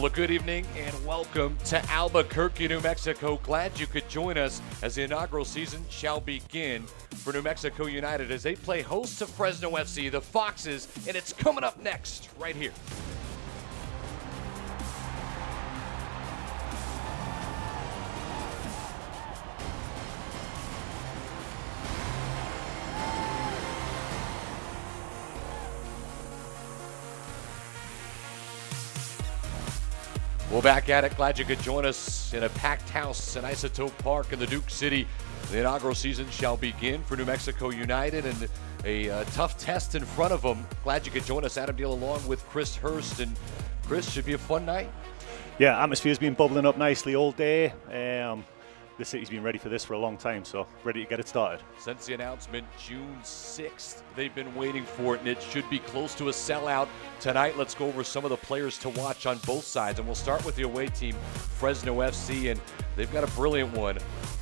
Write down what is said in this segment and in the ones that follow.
Well, a good evening and welcome to Albuquerque, New Mexico. Glad you could join us as the inaugural season shall begin for New Mexico United as they play host to Fresno FC, the Foxes, and it's coming up next right here. We're back at it. Glad you could join us in a packed house in Isotope Park in the Duke City. The inaugural season shall begin for New Mexico United and a tough test in front of them. Glad you could join us, Adam Deal, along with Chris Hurst. And Chris, should be a fun night. Yeah, atmosphere's been bubbling up nicely all day. The city's been ready for this for a long time, so ready to get it started. Since the announcement June 6th, they've been waiting for it, and it should be close to a sellout tonight. Let's go over some of the players to watch on both sides, and we'll start with the away team, Fresno FC, and they've got a brilliant one.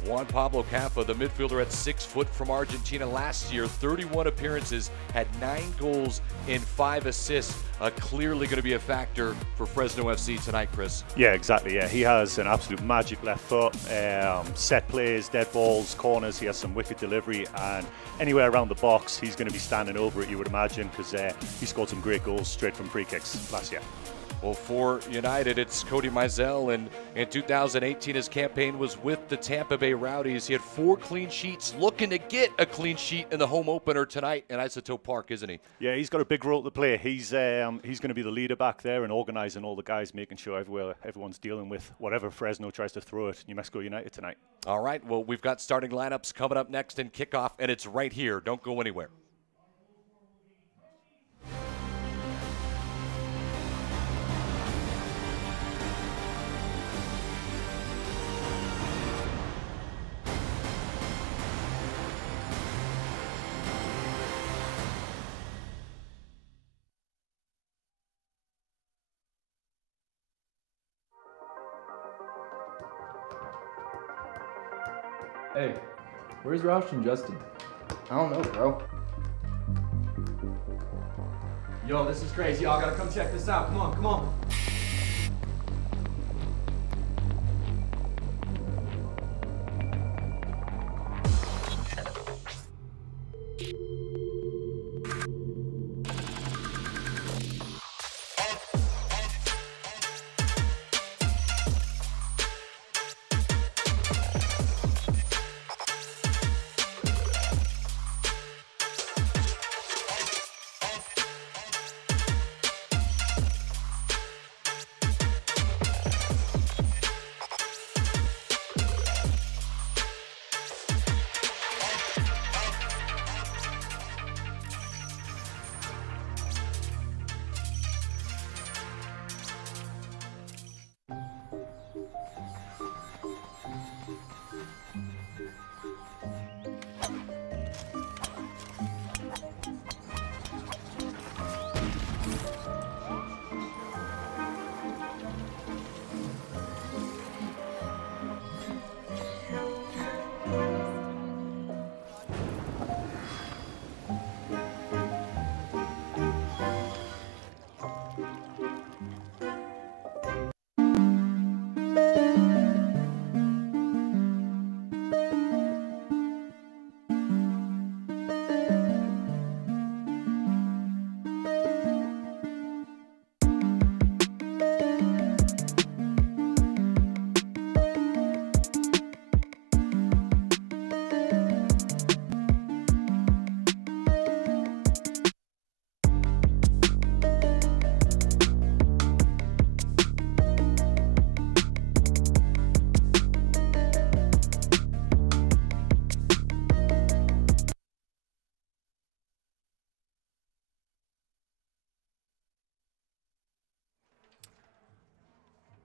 Juan Pablo Kapha, the midfielder at 6 foot from Argentina last year, 31 appearances, had 9 goals and 5 assists. Clearly going to be a factor for Fresno FC tonight, Chris. Yeah, exactly. Yeah, he has an absolute magic left foot. Set plays, dead balls, corners. He has some wicked delivery, and anywhere around the box, he's going to be standing over it, you would imagine, because he scored some great goals straight from free kicks last year. Well, for United, it's Cody Mizell, and in 2018, his campaign was with the Tampa Bay Rowdies. He had 4 clean sheets, looking to get a clean sheet in the home opener tonight in Isotope Park, isn't he? Yeah, he's got a big role to play. He's going to be the leader back there and organising all the guys, making sure everyone's dealing with whatever Fresno tries to throw at New Mexico United tonight. All right, well, we've got starting lineups coming up next in kickoff, and it's right here. Don't go anywhere. Hey, where's Roush and Justin? I don't know, bro. Yo, this is crazy. Y'all gotta come check this out. Come on, come on.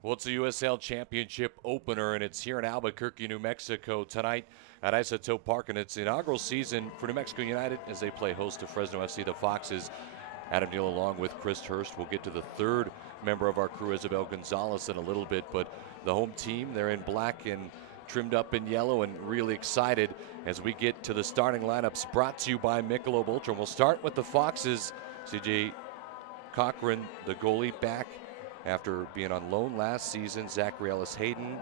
Well, it's the USL Championship opener, and it's here in Albuquerque, New Mexico tonight at Isotope Park, and it's the inaugural season for New Mexico United as they play host to Fresno FC, the Foxes. Adam Deal along with Chris Hurst. We'll get to the third member of our crew, Isabel Gonzalez, in a little bit, but the home team, they're in black and trimmed up in yellow and really excited as we get to the starting lineups brought to you by Michelob Ultra. And we'll start with the Foxes. CJ Cochran, the goalie, back after being on loan last season. Zachary Ellis-Hayden,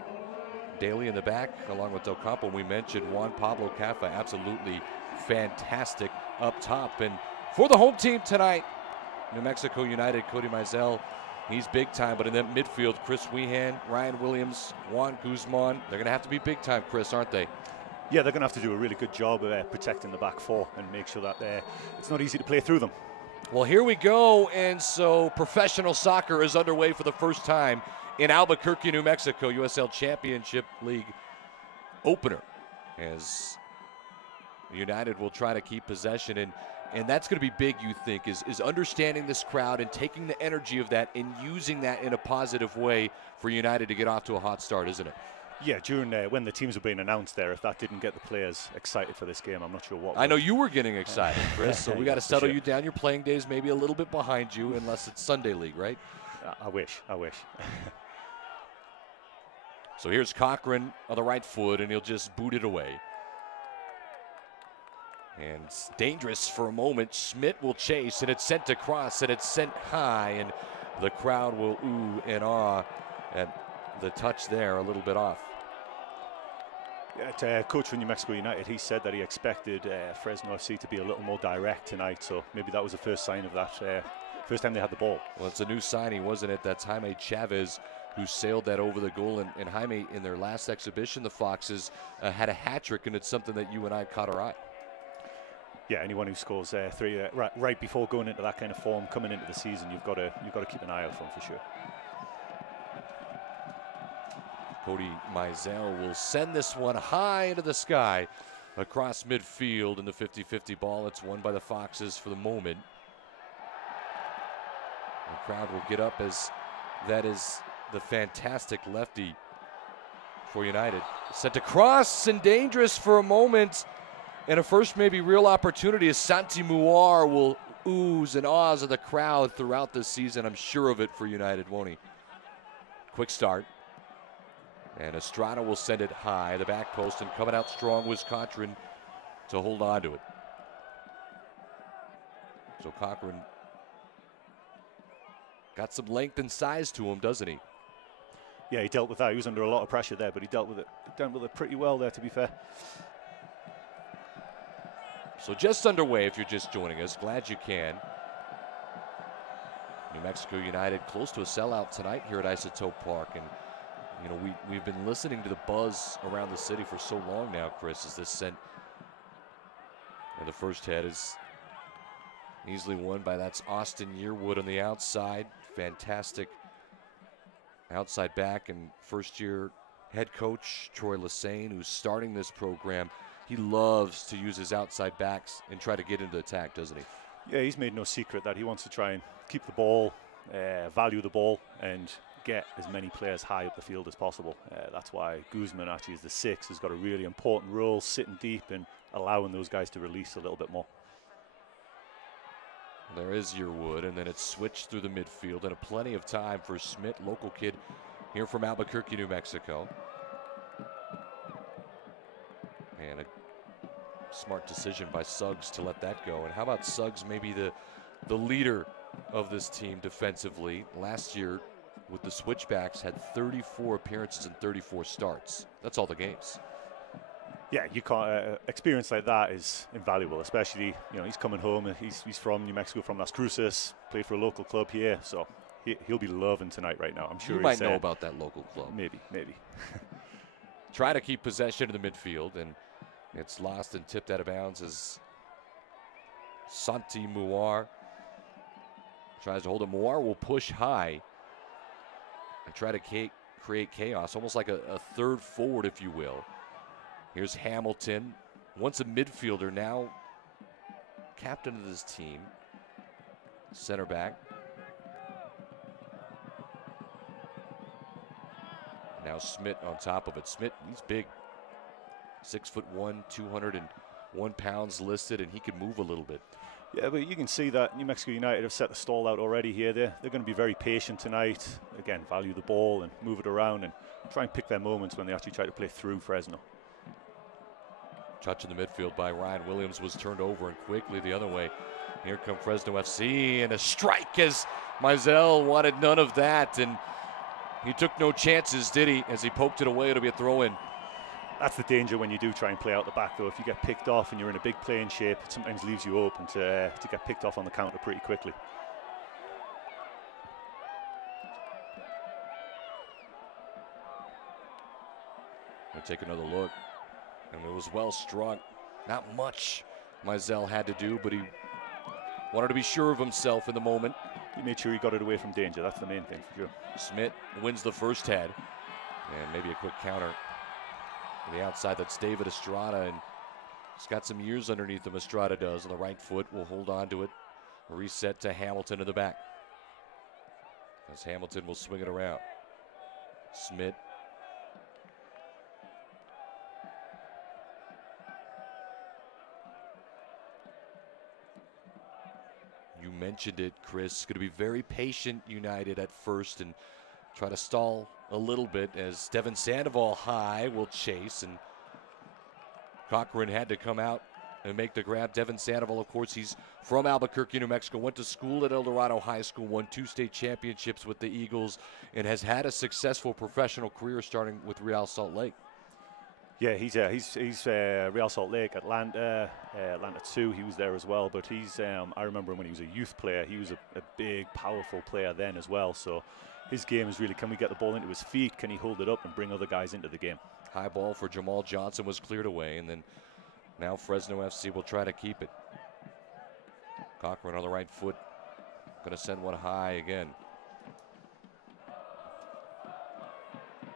Daly in the back, along with Del Campo. We mentioned Juan, Pablo, Kapha, absolutely fantastic up top. And for the home team tonight, New Mexico United, Cody Mizell, he's big time. But in that midfield, Chris Wehan, Ryan Williams, Juan Guzman, they're going to have to be big time, Chris, aren't they? Yeah, they're going to have to do a really good job of protecting the back four and make sure that it's not easy to play through them. Well, here we go. And so professional soccer is underway for the first time in Albuquerque, New Mexico, USL Championship League opener, as United will try to keep possession. And that's going to be big, you think, is understanding this crowd and taking the energy of that and using that in a positive way for United to get off to a hot start, isn't it? Yeah, during when the teams were being announced there, if that didn't get the players excited for this game, I'm not sure what. I know you were getting excited, Chris, so we got to settle sure. you down. Your playing days maybe a little bit behind you, unless it's Sunday League, right? I wish. So here's Cochran on the right foot, and he'll just boot it away. And it's dangerous for a moment. Schmidt will chase, and it's sent across, and it's sent high, and the crowd will ooh and ah at the touch there, a little bit off. Yeah, coach from New Mexico United, he said that he expected Fresno FC to be a little more direct tonight, so maybe that was the first sign of that, first time they had the ball. Well, it's a new signing, wasn't it? That's Jaime Chavez who sailed that over the goal, and Jaime, in their last exhibition, the Foxes, had a hat trick, and it's something that you and I caught our eye. Yeah, anyone who scores three right before going into that kind of form, coming into the season, you've got to keep an eye out for him for sure. Cody Mizell will send this one high into the sky across midfield in the 50-50 ball. It's won by the Foxes for the moment. The crowd will get up as that is the fantastic lefty for United. Sent across and dangerous for a moment. And a first maybe real opportunity as Santi Muar will ooze and ahs of the crowd throughout this season. I'm sure of it for United, won't he? Quick start. And Estrada will send it high, the back post, and coming out strong was Cochran to hold on to it. So Cochran got some length and size to him, doesn't he? Yeah, he dealt with that. He was under a lot of pressure there, but he dealt with it pretty well there, to be fair. So just underway if you're just joining us. Glad you can. New Mexico United close to a sellout tonight here at Isotope Park. And you know, we've been listening to the buzz around the city for so long now, Chris, as this sent. And the first head is easily won by that's Austin Yearwood on the outside. Fantastic outside back and first-year head coach Troy Lassane, who's starting this program. He loves to use his outside backs and try to get into attack, doesn't he? Yeah, he's made no secret that he wants to try and keep the ball, value the ball, and get as many players high up the field as possible. That's why Guzman actually is the 6, has got a really important role, sitting deep and allowing those guys to release a little bit more. There is Yearwood, and then it's switched through the midfield, and plenty of time for Schmidt, local kid here from Albuquerque, New Mexico. And a smart decision by Suggs to let that go. And how about Suggs, maybe the leader of this team defensively? Last year, with the switchbacks, had 34 appearances and 34 starts. That's all the games. Yeah, you can't. Experience like that is invaluable, especially, you know, he's coming home. He's from New Mexico, from Las Cruces, played for a local club here, so he'll be loving tonight right now. I'm sure you might know about that local club. Maybe. Try to keep possession of the midfield, and it's lost and tipped out of bounds as Santi Muar tries to hold it. Muar will push high and try to create chaos, almost like a third forward, if you will. Here's Hamilton, once a midfielder, now captain of this team, center back. Now Schmidt on top of it. Schmidt, he's big, 6'1", 201 pounds listed, and he can move a little bit. Yeah, but you can see that New Mexico United have set the stall out already here. They're going to be very patient tonight. Again, value the ball and move it around and try and pick their moments when they actually try to play through Fresno. Touch in the midfield by Ryan Williams was turned over, and quickly the other way. Here come Fresno FC, and a strike as Mizell wanted none of that, and he took no chances, did he? As he poked it away, it'll be a throw-in. That's the danger when you do try and play out the back, though. If you get picked off and you're in a big playing shape, it sometimes leaves you open to get picked off on the counter pretty quickly. We'll take another look, and it was well struck. Not much Mizell had to do, but he wanted to be sure of himself in the moment. He made sure he got it away from danger. That's the main thing for sure. Smith wins the first head, and maybe a quick counter on the outside. That's David Estrada, and he's got some years underneath him. Estrada does on the right foot. Will hold on to it. A reset to Hamilton in the back, as Hamilton will swing it around. Smith. You mentioned it, Chris. Going to be very patient, United, at first and try to stall a little bit as Devin Sandoval high will chase, and Cochran had to come out and make the grab. Devin Sandoval, of course, he's from Albuquerque, New Mexico, went to school at El Dorado High School, won 2 state championships with the Eagles, and has had a successful professional career starting with Real Salt Lake. Yeah, he's Real Salt Lake, Atlanta 2. He was there as well. But he's I remember when he was a youth player, he was a big, powerful player then as well. So his game is really, can we get the ball into his feet? Can he hold it up and bring other guys into the game? High ball for Jamal Johnson was cleared away, and then now Fresno FC will try to keep it. Cochran on the right foot, going to send one high again.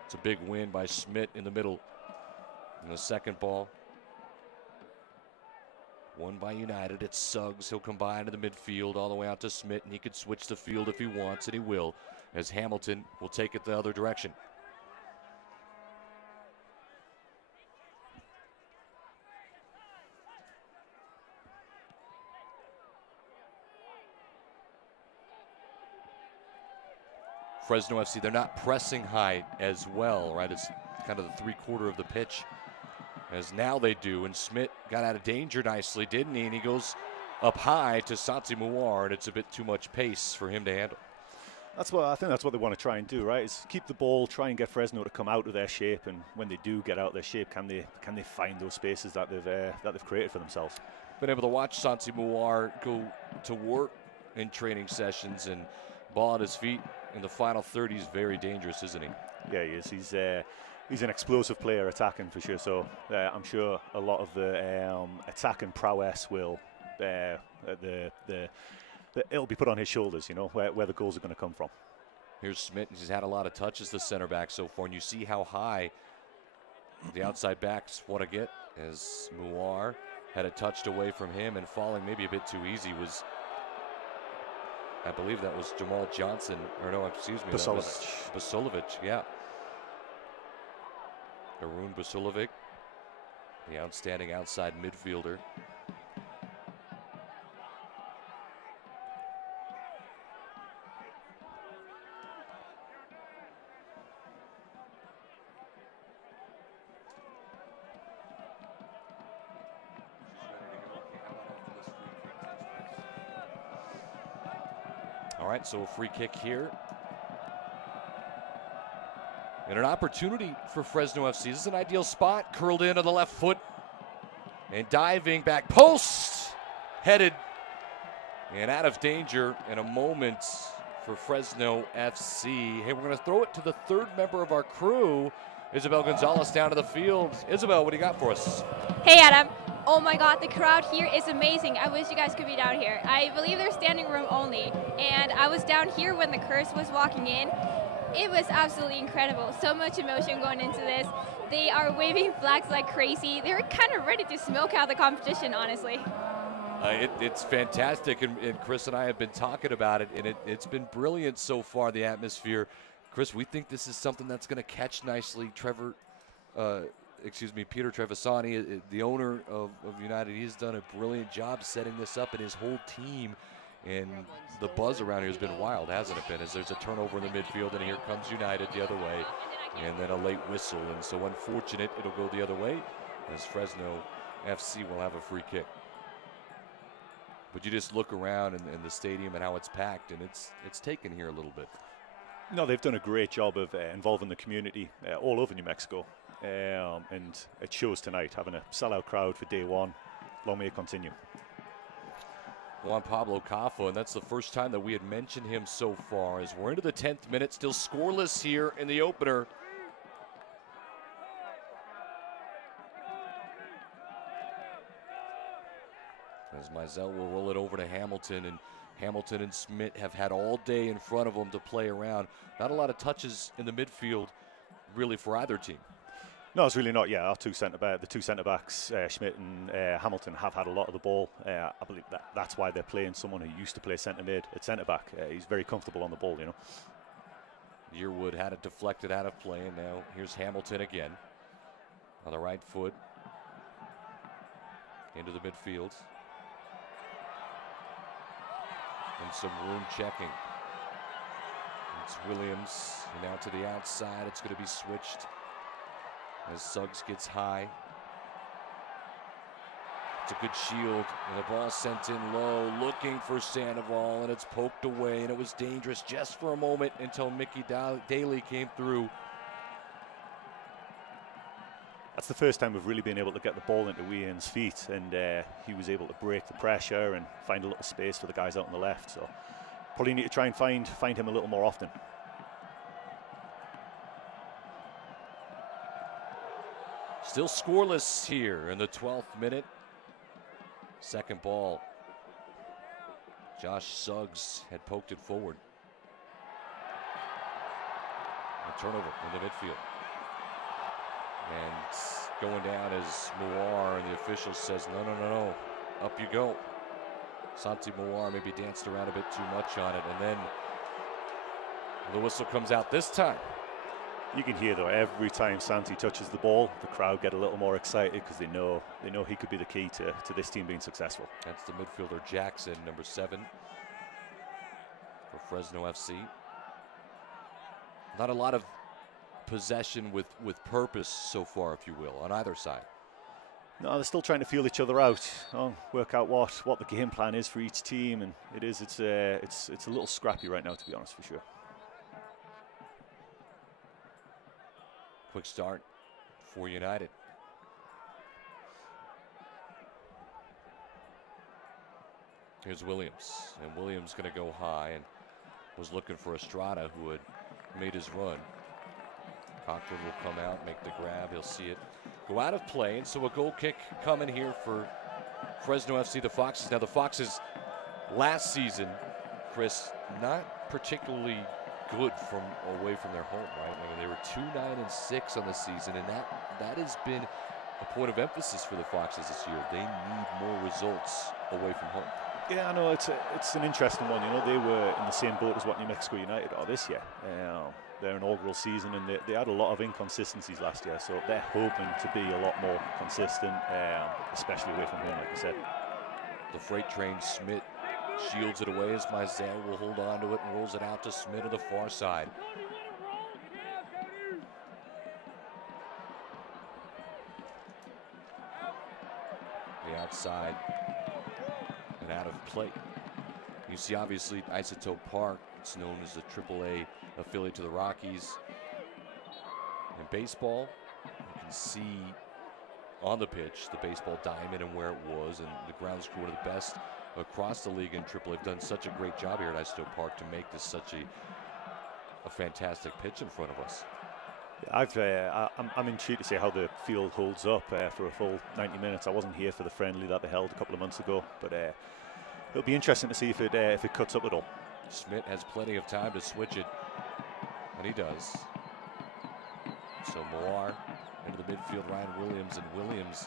It's a big win by Schmidt in the middle. And the second ball, won by United. It's Suggs. He'll combine to the midfield all the way out to Smith, and he could switch the field if he wants, and he will, as Hamilton will take it the other direction. Fresno FC, they're not pressing high as well, right? It's kind of the 3/4 of the pitch, as now they do. And Smith got out of danger nicely, didn't he? And he goes up high to Santi Muar, and it's a bit too much pace for him to handle. I think that's what they want to try and do, right? Is keep the ball, try and get Fresno to come out of their shape, and when they do get out of their shape, can they find those spaces that they've created for themselves? Been able to watch Santi Muar go to work in training sessions, and ball at his feet in the final third. He's very dangerous, isn't he? Yeah, he is. He's an explosive player attacking for sure. So I'm sure a lot of the attacking prowess will it'll be put on his shoulders. You know where the goals are going to come from. Here's Smith. He's had a lot of touches, the center back so far, and you see how high the outside backs want to get. As Muar had it touched away from him, and falling maybe a bit too easy was, I believe that was Jamal Johnson, or no, excuse me, that was Basilovic, yeah. Arun Basilovic, the outstanding outside midfielder. All right, so a free kick here. And an opportunity for Fresno FC. This is an ideal spot. Curled in on the left foot. And diving back post. Headed and out of danger in a moment for Fresno FC. Hey, we're going to throw it to the third member of our crew. Isabel Gonzalez down to the field. Isabel, what do you got for us? Hey, Adam. Oh my God, the crowd here is amazing. I wish you guys could be down here. I believe they're standing room only. And I was down here when the Curse was walking in. It was absolutely incredible. So much emotion going into this. They are waving flags like crazy. They're kind of ready to smoke out the competition, honestly. It's fantastic, and Chris and I have been talking about it, and it's been brilliant so far, the atmosphere. Chris, we think this is something that's going to catch nicely. Peter Trevisani, the owner of United, he's done a brilliant job setting this up, and his whole team. And the buzz around here has been wild, hasn't it been? As there's a turnover in the midfield, and here comes United the other way, and then a late whistle. And so unfortunate, it'll go the other way, as Fresno FC will have a free kick. But you just look around in the stadium and how it's packed, and it's taken here a little bit. No, they've done a great job of involving the community all over New Mexico. And it shows tonight, having a sellout crowd for day one. Long may it continue. Juan Pablo Kapha, and that's the first time that we had mentioned him so far, as we're into the 10th minute, still scoreless here in the opener. As Mizell will roll it over to Hamilton, and Hamilton and Smith have had all day in front of them to play around. Not a lot of touches in the midfield, really, for either team. No, it's really not. Yeah, the two centre backs, Schmidt and Hamilton, have had a lot of the ball. I believe that's why they're playing someone who used to play centre mid at centre back. He's very comfortable on the ball, you know. Yearwood had it deflected out of play, and now here's Hamilton again on the right foot into the midfield. And some room checking. It's Williams, and now to the outside. It's going to be switched as Suggs gets high. It's a good shield, and the ball sent in low, looking for Sandoval, and it's poked away, and it was dangerous just for a moment until Mickey Daly came through. That's the first time we've really been able to get the ball into Ian's feet, and he was able to break the pressure and find a little space for the guys out on the left. So probably need to try and find him a little more often. Still scoreless here in the 12th minute. Second ball. Josh Suggs had poked it forward. A turnover in the midfield. And going down as Moir, and the official says, no, up you go. Santi Moir maybe danced around a bit too much on it, and then the whistle comes out this time. You can hear, though, every time Santi touches the ball, the crowd get a little more excited because they know he could be the key to this team being successful. That's the midfielder Jackson, number 7 for Fresno FC. Not a lot of possession with purpose so far, if you will, on either side. No, they're still trying to feel each other out, work out what the game plan is for each team, and it's a little scrappy right now, to be honest, for sure. Quick start for United. Here's Williams, and Williams going to go high and was looking for Estrada, who had made his run. Cochran will come out, make the grab. He'll see it go out of play, and so a goal kick coming here for Fresno FC, the Foxes. Now, the Foxes last season, Chris, not particularly good from away from their home, right? I mean, they were 2-9-6 on the season, and that has been a point of emphasis for the Foxes this year. They need more results away from home. Yeah, I know, it's an interesting one. You know, they were in the same boat as what New Mexico United are this year. Their inaugural season, and they had a lot of inconsistencies last year, so they're hoping to be a lot more consistent, especially away from home, like you said. The freight train Smith shields it away as Mizell will hold on to it and rolls it out to Smith to the far side. The outside and out of play. You see, obviously, Isotope Park, it's known as the AAA affiliate to the Rockies. In baseball, you can see on the pitch the baseball diamond and where it was, and the grounds crew, one of the best across the league in AAA, have done such a great job here at Isotope Park to make this such a fantastic pitch in front of us. I'm intrigued to see how the field holds up for a full 90 minutes. I wasn't here for the friendly that they held a couple of months ago, but it'll be interesting to see if it cuts up at all. Smith has plenty of time to switch it, and he does. So Moir into the midfield, Ryan Williams, and Williams,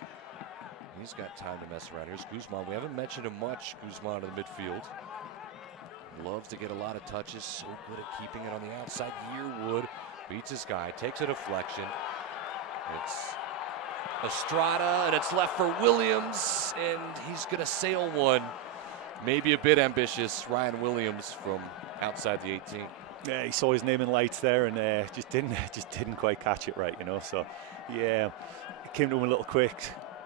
he's got time to mess around. Here's Guzman. We haven't mentioned him much, Guzman in the midfield. Loves to get a lot of touches, so good at keeping it on the outside. Yearwood beats his guy, takes a deflection. It's Estrada, and it's left for Williams, and he's going to sail one. Maybe a bit ambitious, Ryan Williams from outside the 18. Yeah, he saw his name in lights there, and just didn't quite catch it right, you know. So, yeah, it came to him a little quick.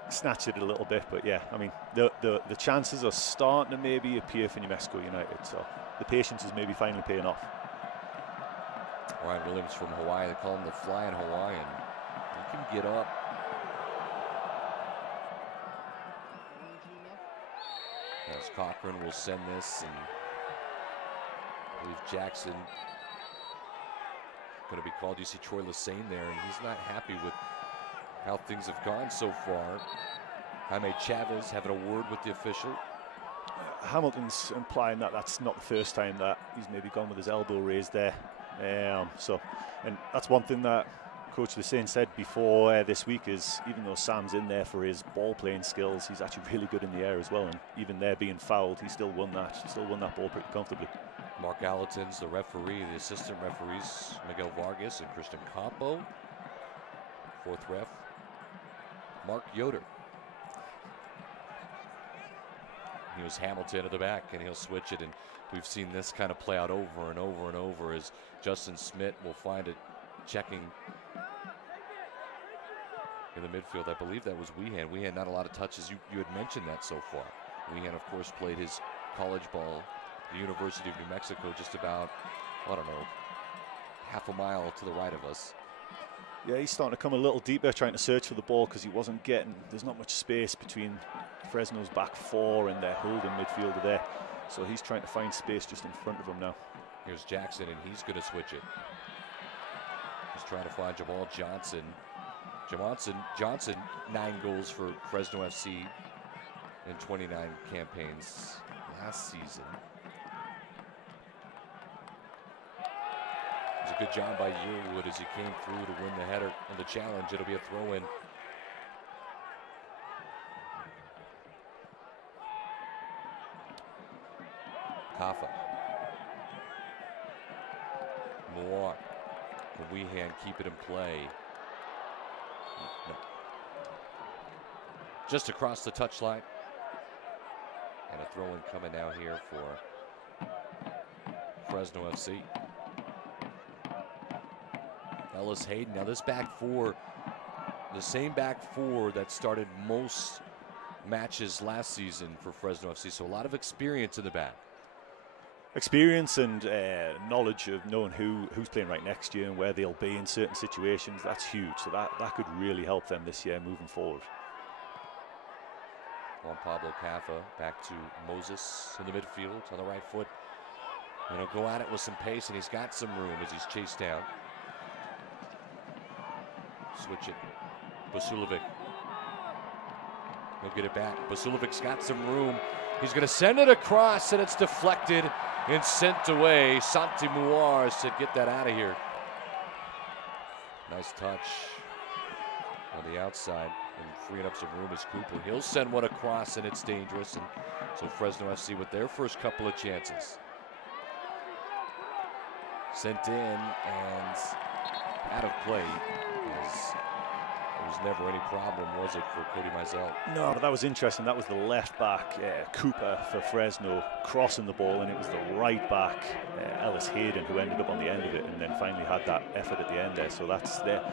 snatched it a little bit. But yeah, I mean, the chances are starting to maybe appear for New Mexico United. So the patience is maybe finally paying off. Ryan Williams from Hawaii. They call him the Flying Hawaiian. He can get up. As Cochran will send this, and I believe Jackson going to be called. You see Troy Lassane there, and he's not happy with how things have gone so far. Jaime Chavez having a word with the official. Hamilton's implying that that's not the first time that he's maybe gone with his elbow raised there. And that's one thing that Coach Lassane said before this week is, even though Sam's in there for his ball playing skills, he's actually really good in the air as well. And even there being fouled, he still won that. He still won that ball pretty comfortably. Mark Allerton's the referee. The assistant referees, Miguel Vargas and Christian Campo. Fourth ref, Mark Yoder. He was Hamilton at the back, and he'll switch it. And we've seen this kind of play out over and over and over as Justin Smith will find it checking in the midfield. I believe that was Wehan. Wehan, not a lot of touches. You had mentioned that so far. Wehan, of course, played his college ball at the University of New Mexico, just about, I don't know, half a mile to the right of us. Yeah, he's starting to come a little deeper, trying to search for the ball because he wasn't getting, there's not much space between Fresno's back four and their holding midfielder there. So he's trying to find space just in front of him now. Here's Jackson, and he's going to switch it. He's trying to find Jamal Johnson. Johnson, 9 goals for Fresno FC in 29 campaigns last season. It was a good job by Yearwood as he came through to win the header and the challenge. It'll be a throw-in. Kapha. Moore. Can Wehan keep it in play? No. Just across the touchline. And a throw-in coming now here for Fresno FC. Ellis Hayden. Now this back four, the same back four that started most matches last season for Fresno FC. So a lot of experience in the back. Experience and knowledge of knowing who's playing right next year and where they'll be in certain situations, that's huge. So that could really help them this year moving forward. Juan Pablo Kapha back to Moses in the midfield on the right foot. And he'll go at it with some pace, and he's got some room as he's chased down. Switch it. Basulovic. He'll get it back. Basulevic's got some room. He's going to send it across, and it's deflected and sent away. Santi Muar said, get that out of here. Nice touch on the outside, and freeing up some room is Cooper. He'll send one across, and it's dangerous. And so Fresno FC with their first couple of chances. Sent in and out of play. There was never any problem, was it, for Cody Mizell? No, but that was interesting. That was the left back, Cooper for Fresno, crossing the ball, and it was the right back, Ellis Hayden, who ended up on the end of it and then finally had that effort at the end there. So that's there.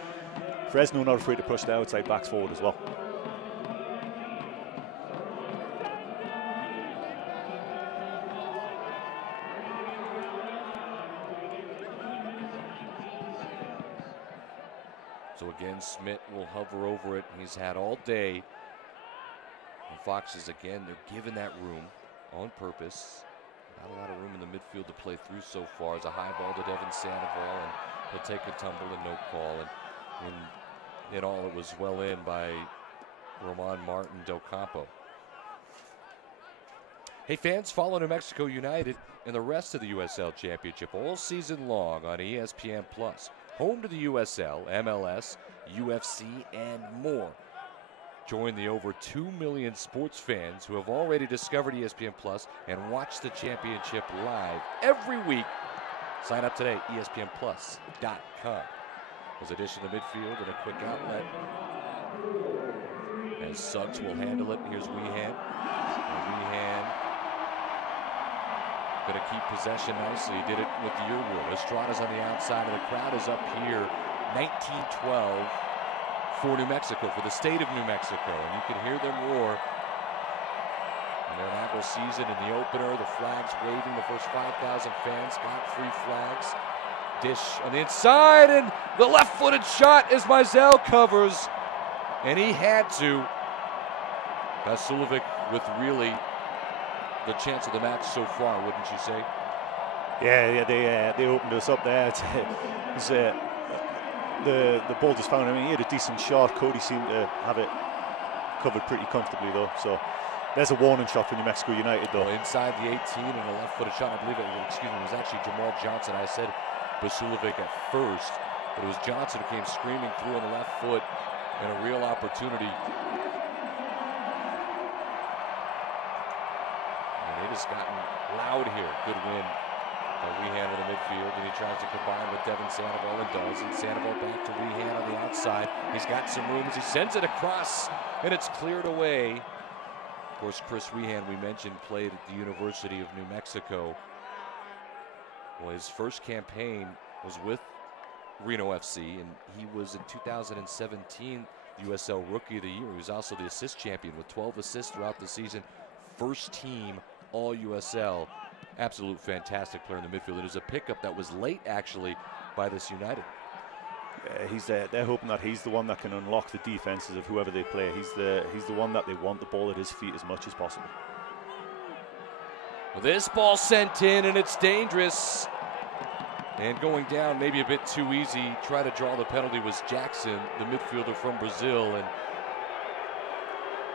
Fresno not afraid to push the outside backs forward as well. So again, Smith will hover over it. He's had all day. And Foxes, again, they're giving that room on purpose. Not a lot of room in the midfield to play through so far. As a high ball to Devin Sandoval, and he'll take a tumble and no call. And in all, it was well in by Roman Martin Del Campo. Hey fans, follow New Mexico United and the rest of the USL Championship all season long on ESPN+. Home to the USL, MLS, UFC, and more. Join the over 2 million sports fans who have already discovered ESPN Plus and watch the championship live every week. Sign up today, ESPNplus.com. As addition to midfield and a quick outlet. As Suggs will handle it. Here's Wehan. Wehan going to keep possession nicely. He did it with the Yearwood. Estrada's on the outside, and the crowd is up here. 19-12. for New Mexico, for the state of New Mexico. And you can hear them roar. In their inaugural season in the opener, the flags waving. The first 5,000 fans got free flags. Dish on the inside, and the left-footed shot as Mizell covers. And he had to. Vasilovic with really the chance of the match so far, wouldn't you say? Yeah, they opened us up there. The ball just found him. He had a decent shot. Cody seemed to have it covered pretty comfortably though. So there's a warning shot for New Mexico United though. Well, inside the 18 and a left-footed shot. I believe it was actually Jamal Johnson. I said Vasilovic at first, but it was Johnson who came screaming through on the left foot, and a real opportunity. And it has gotten loud here. Good win by Wehan in the midfield, and he tries to combine with Devin Sandoval and does. And Sandoval back to Wehan on the outside. He's got some room as he sends it across, and it's cleared away. Of course, Chris Wehan, we mentioned, played at the University of New Mexico. Well, his first campaign was with Reno FC, and he was in 2017 USL Rookie of the Year. He was also the assist champion with 12 assists throughout the season. First team All USL. Absolute fantastic player in the midfield. It was a pickup that was late, actually, by this United. Yeah, they're hoping that he's the one that can unlock the defenses of whoever they play. He's the one that they want the ball at his feet as much as possible. Well, this ball sent in, and it's dangerous. And going down maybe a bit too easy. Try to draw the penalty was Jackson, the midfielder from Brazil. And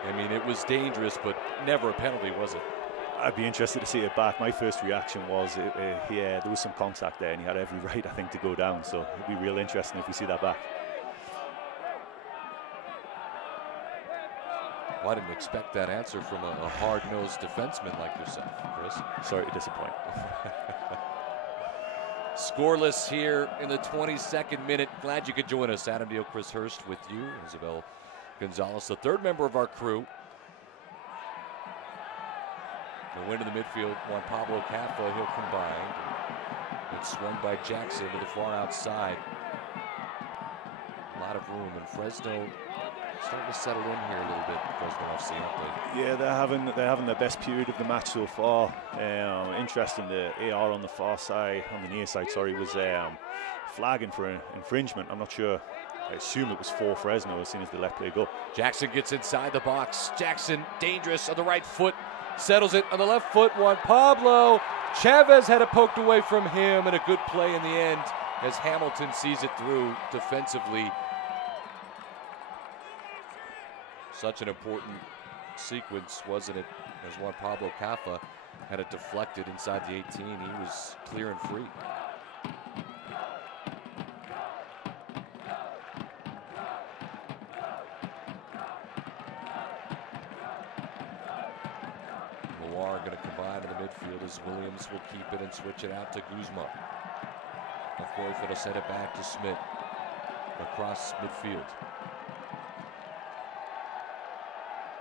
I mean, it was dangerous, but never a penalty, was it? I'd be interested to see it back. My first reaction was, there was some contact there, and he had every right, I think, to go down. So it'd be real interesting if we see that back. Well, I didn't expect that answer from a hard-nosed defenseman like yourself, Chris. Sorry to disappoint. Scoreless here in the 22nd minute. Glad you could join us. Adam Deal, Chris Hurst with you. Isabel Gonzalez, the third member of our crew. The win in the midfield, Juan Pablo Kapha, he'll combine. It's swung by Jackson to the far outside. A lot of room, and Fresno starting to settle in here a little bit. Fresno FC, aren't they? Yeah, they're having their best period of the match so far. Interesting, the AR on the far side, on the near side, sorry, was flagging for an infringement. I'm not sure. I assume it was for Fresno as soon as they let play go. Jackson gets inside the box. Jackson, dangerous on the right foot. Settles it on the left foot. Juan Pablo. Chavez had it poked away from him, and a good play in the end as Hamilton sees it through defensively. Such an important sequence, wasn't it? As Juan Pablo Kapha had it deflected inside the 18. He was clear and free. Going to combine in the midfield as Williams will keep it and switch it out to Guzman. McCoy will send it back to Smith across midfield.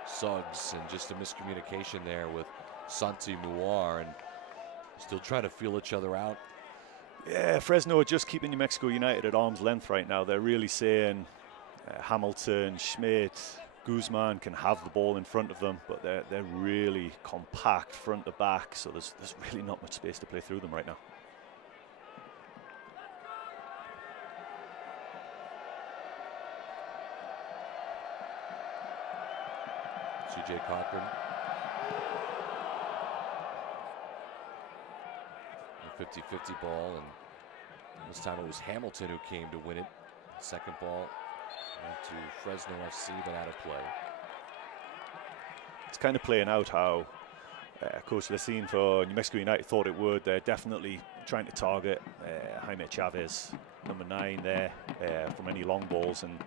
Suggs, and just a miscommunication there with Santi Muar, and still trying to feel each other out. Yeah, Fresno are just keeping New Mexico United at arm's length right now. They're really saying Hamilton, Schmidt, Guzman can have the ball in front of them, but they're really compact front to back, so there's really not much space to play through them right now. C.J. Cochran. A 50-50 ball, and this time it was Hamilton who came to win it. Second ball to Fresno FC, but out of play. It's kind of playing out how Coach Lacine for New Mexico United thought it would. They're definitely trying to target Jaime Chavez, number 9 there, from any long balls, and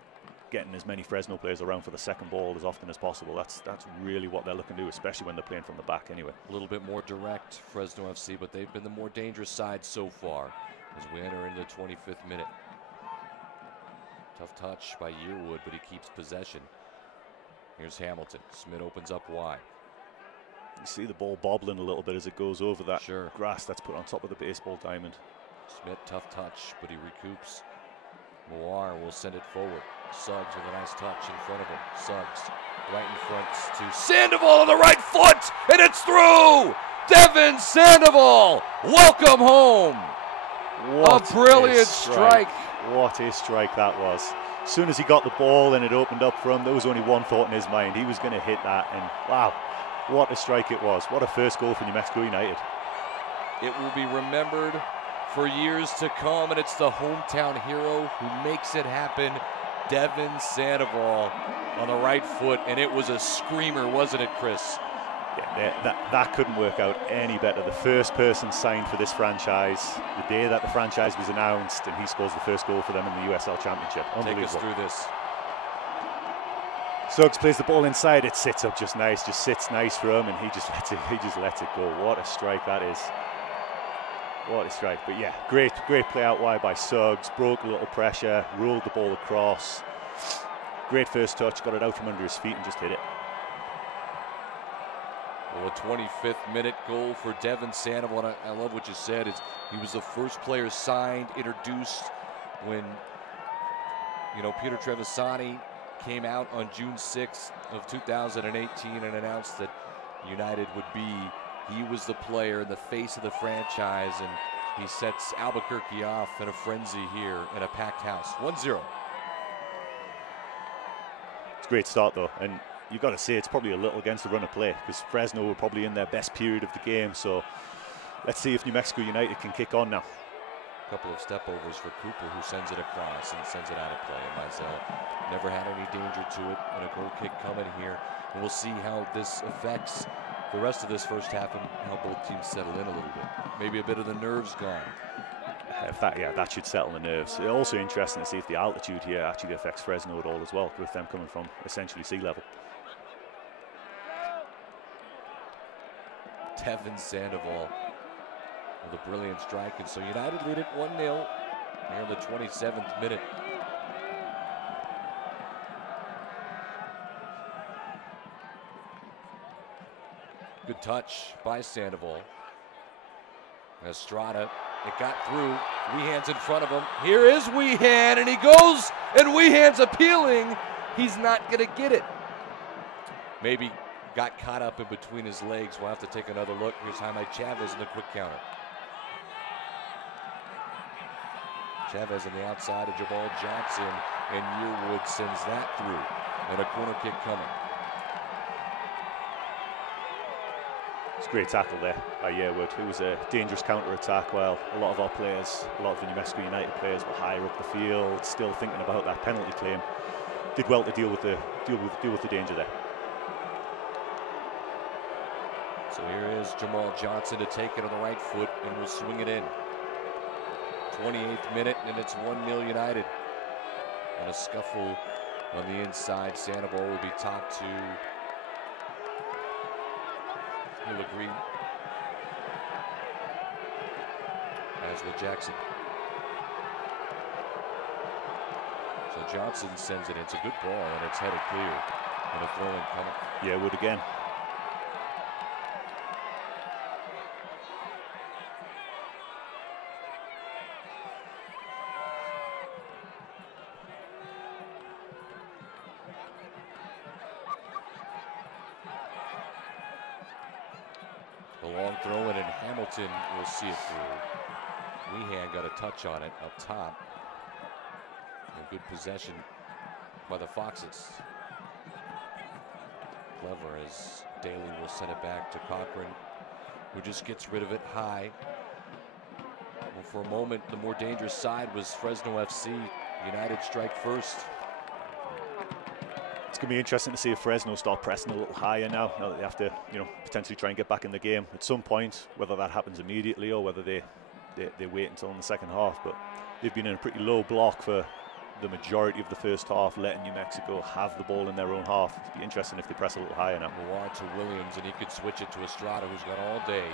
getting as many Fresno players around for the second ball as often as possible. That's really what they're looking to do, especially when they're playing from the back anyway. A little bit more direct, Fresno FC, but they've been the more dangerous side so far as we enter into the 25th minute. Tough touch by Yearwood, but he keeps possession. Here's Hamilton. Smith opens up wide. You see the ball bobbling a little bit as it goes over that Sure. grass that's put on top of the baseball diamond. Smith, tough touch, but he recoups. Moir will send it forward. Suggs with a nice touch in front of him. Suggs right in front to Sandoval on the right foot, and it's through! Devin Sandoval, welcome home! What a brilliant strike. What a strike that was. As soon as he got the ball and it opened up for him, there was only one thought in his mind. He was going to hit that, and wow, what a strike it was. What a first goal for New Mexico United. It will be remembered for years to come, and it's the hometown hero who makes it happen. Devin Sandoval on the right foot, and it was a screamer, wasn't it, Chris? Yeah, that couldn't work out any better. The first person signed for this franchise, the day that the franchise was announced, and he scores the first goal for them in the USL Championship. Unbelievable. Take us through this. Suggs plays the ball inside. It sits up just nice, just sits nice for him, and he just lets it go. What a strike that is. What a strike. But yeah, great play out wide by Suggs. Broke a little pressure, rolled the ball across. Great first touch, got it out from under his feet and just hit it. Well, a 25th minute goal for Devin Sandoval. And I love what you said. He was the first player signed, introduced when, Peter Trevisani came out on June 6th of 2018 and announced that United would be. He was the player, the face of the franchise, and he sets Albuquerque off in a frenzy here in a packed house. 1-0. It's a great start, though, and you've got to say it's probably a little against the run of play because Fresno were probably in their best period of the game, so let's see if New Mexico United can kick on now. A couple of step overs for Cooper, who sends it across and sends it out of play. And Mizell never had any danger to it, and a goal kick coming here. And we'll see how this affects the rest of this first half and how both teams settle in a little bit. Maybe a bit of the nerves gone. That should settle the nerves. It's also interesting to see if the altitude here actually affects Fresno at all as well, with them coming from essentially sea level. Devin Sandoval with a brilliant strike, and so United lead it 1-0 here in the 27th minute. Good touch by Sandoval. Estrada, it got through. Weehan's in front of him. Here is Weehan, and he goes, and Weehan's appealing. He's not going to get it. Maybe got caught up in between his legs. We'll have to take another look. Here's Jaime Chavez in the quick counter. Chavez on the outside of Jamal Johnson, and Yearwood sends that through. And a corner kick coming. It's a great tackle there by Yearwood. It was a dangerous counter-attack while a lot of our players, a lot of the New Mexico United players were higher up the field, still thinking about that penalty claim. Did well to deal with the danger there. So here is Jamal Johnson to take it on the right foot, and will swing it in. 28th minute, and it's 1-0 United. And a scuffle on the inside. Sandoval will be topped to, he'll agree, as will Jackson. So Johnson sends it in. It's a good ball, and it's headed clear. And a throw-in coming. Yeah, Wood again. Long throw in, and Hamilton will see it through. Weehan got a touch on it up top. A good possession by the Foxes. Clever as Daly will send it back to Cochran, who just gets rid of it high. Well, for a moment, the more dangerous side was Fresno FC. United strike first. It's going to be interesting to see if Fresno start pressing a little higher now that they have to, potentially try and get back in the game at some point, whether that happens immediately or whether they wait until in the second half. But they've been in a pretty low block for the majority of the first half, letting New Mexico have the ball in their own half. It'd be interesting if they press a little higher now. Moir to Williams, and he could switch it to Estrada, who's got all day.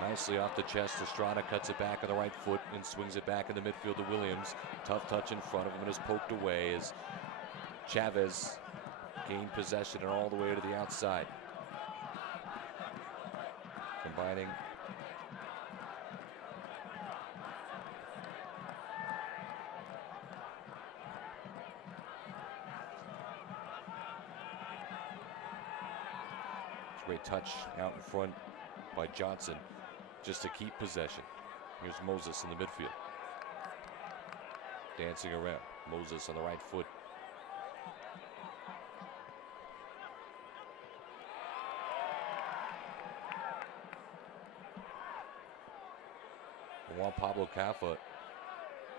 Nicely off the chest, Estrada cuts it back on the right foot and swings it back in the midfield to Williams. Tough touch in front of him, and is poked away as Chavez gained possession and all the way to the outside. Combining Great touch out in front by Johnson just to keep possession. Here's Moses in the midfield. Dancing around. Moses on the right foot. Juan Pablo Kapha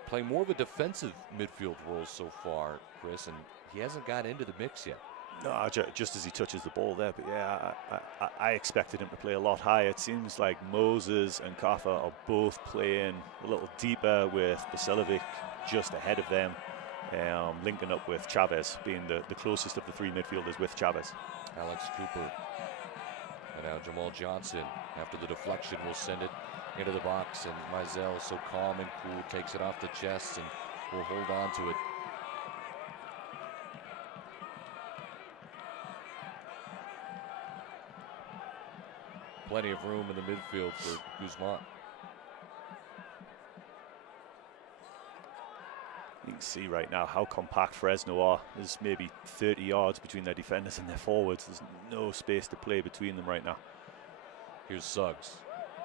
playing more of a defensive midfield role so far, Chris, and he hasn't got into the mix yet. No, just as he touches the ball there. But yeah, I expected him to play a lot higher. It seems like Moses and Kapha are both playing a little deeper, with Basilevic just ahead of them, linking up with Chavez, being the closest of the three midfielders with Chavez. Alex Cooper. And now Jamal Johnson, after the deflection, will send it into the box. And Mizell, so calm and cool, takes it off the chest and will hold on to it. Plenty of room in the midfield for Guzman. You can see right now how compact Fresno are. There's maybe 30 yards between their defenders and their forwards. There's no space to play between them right now. Here's Suggs.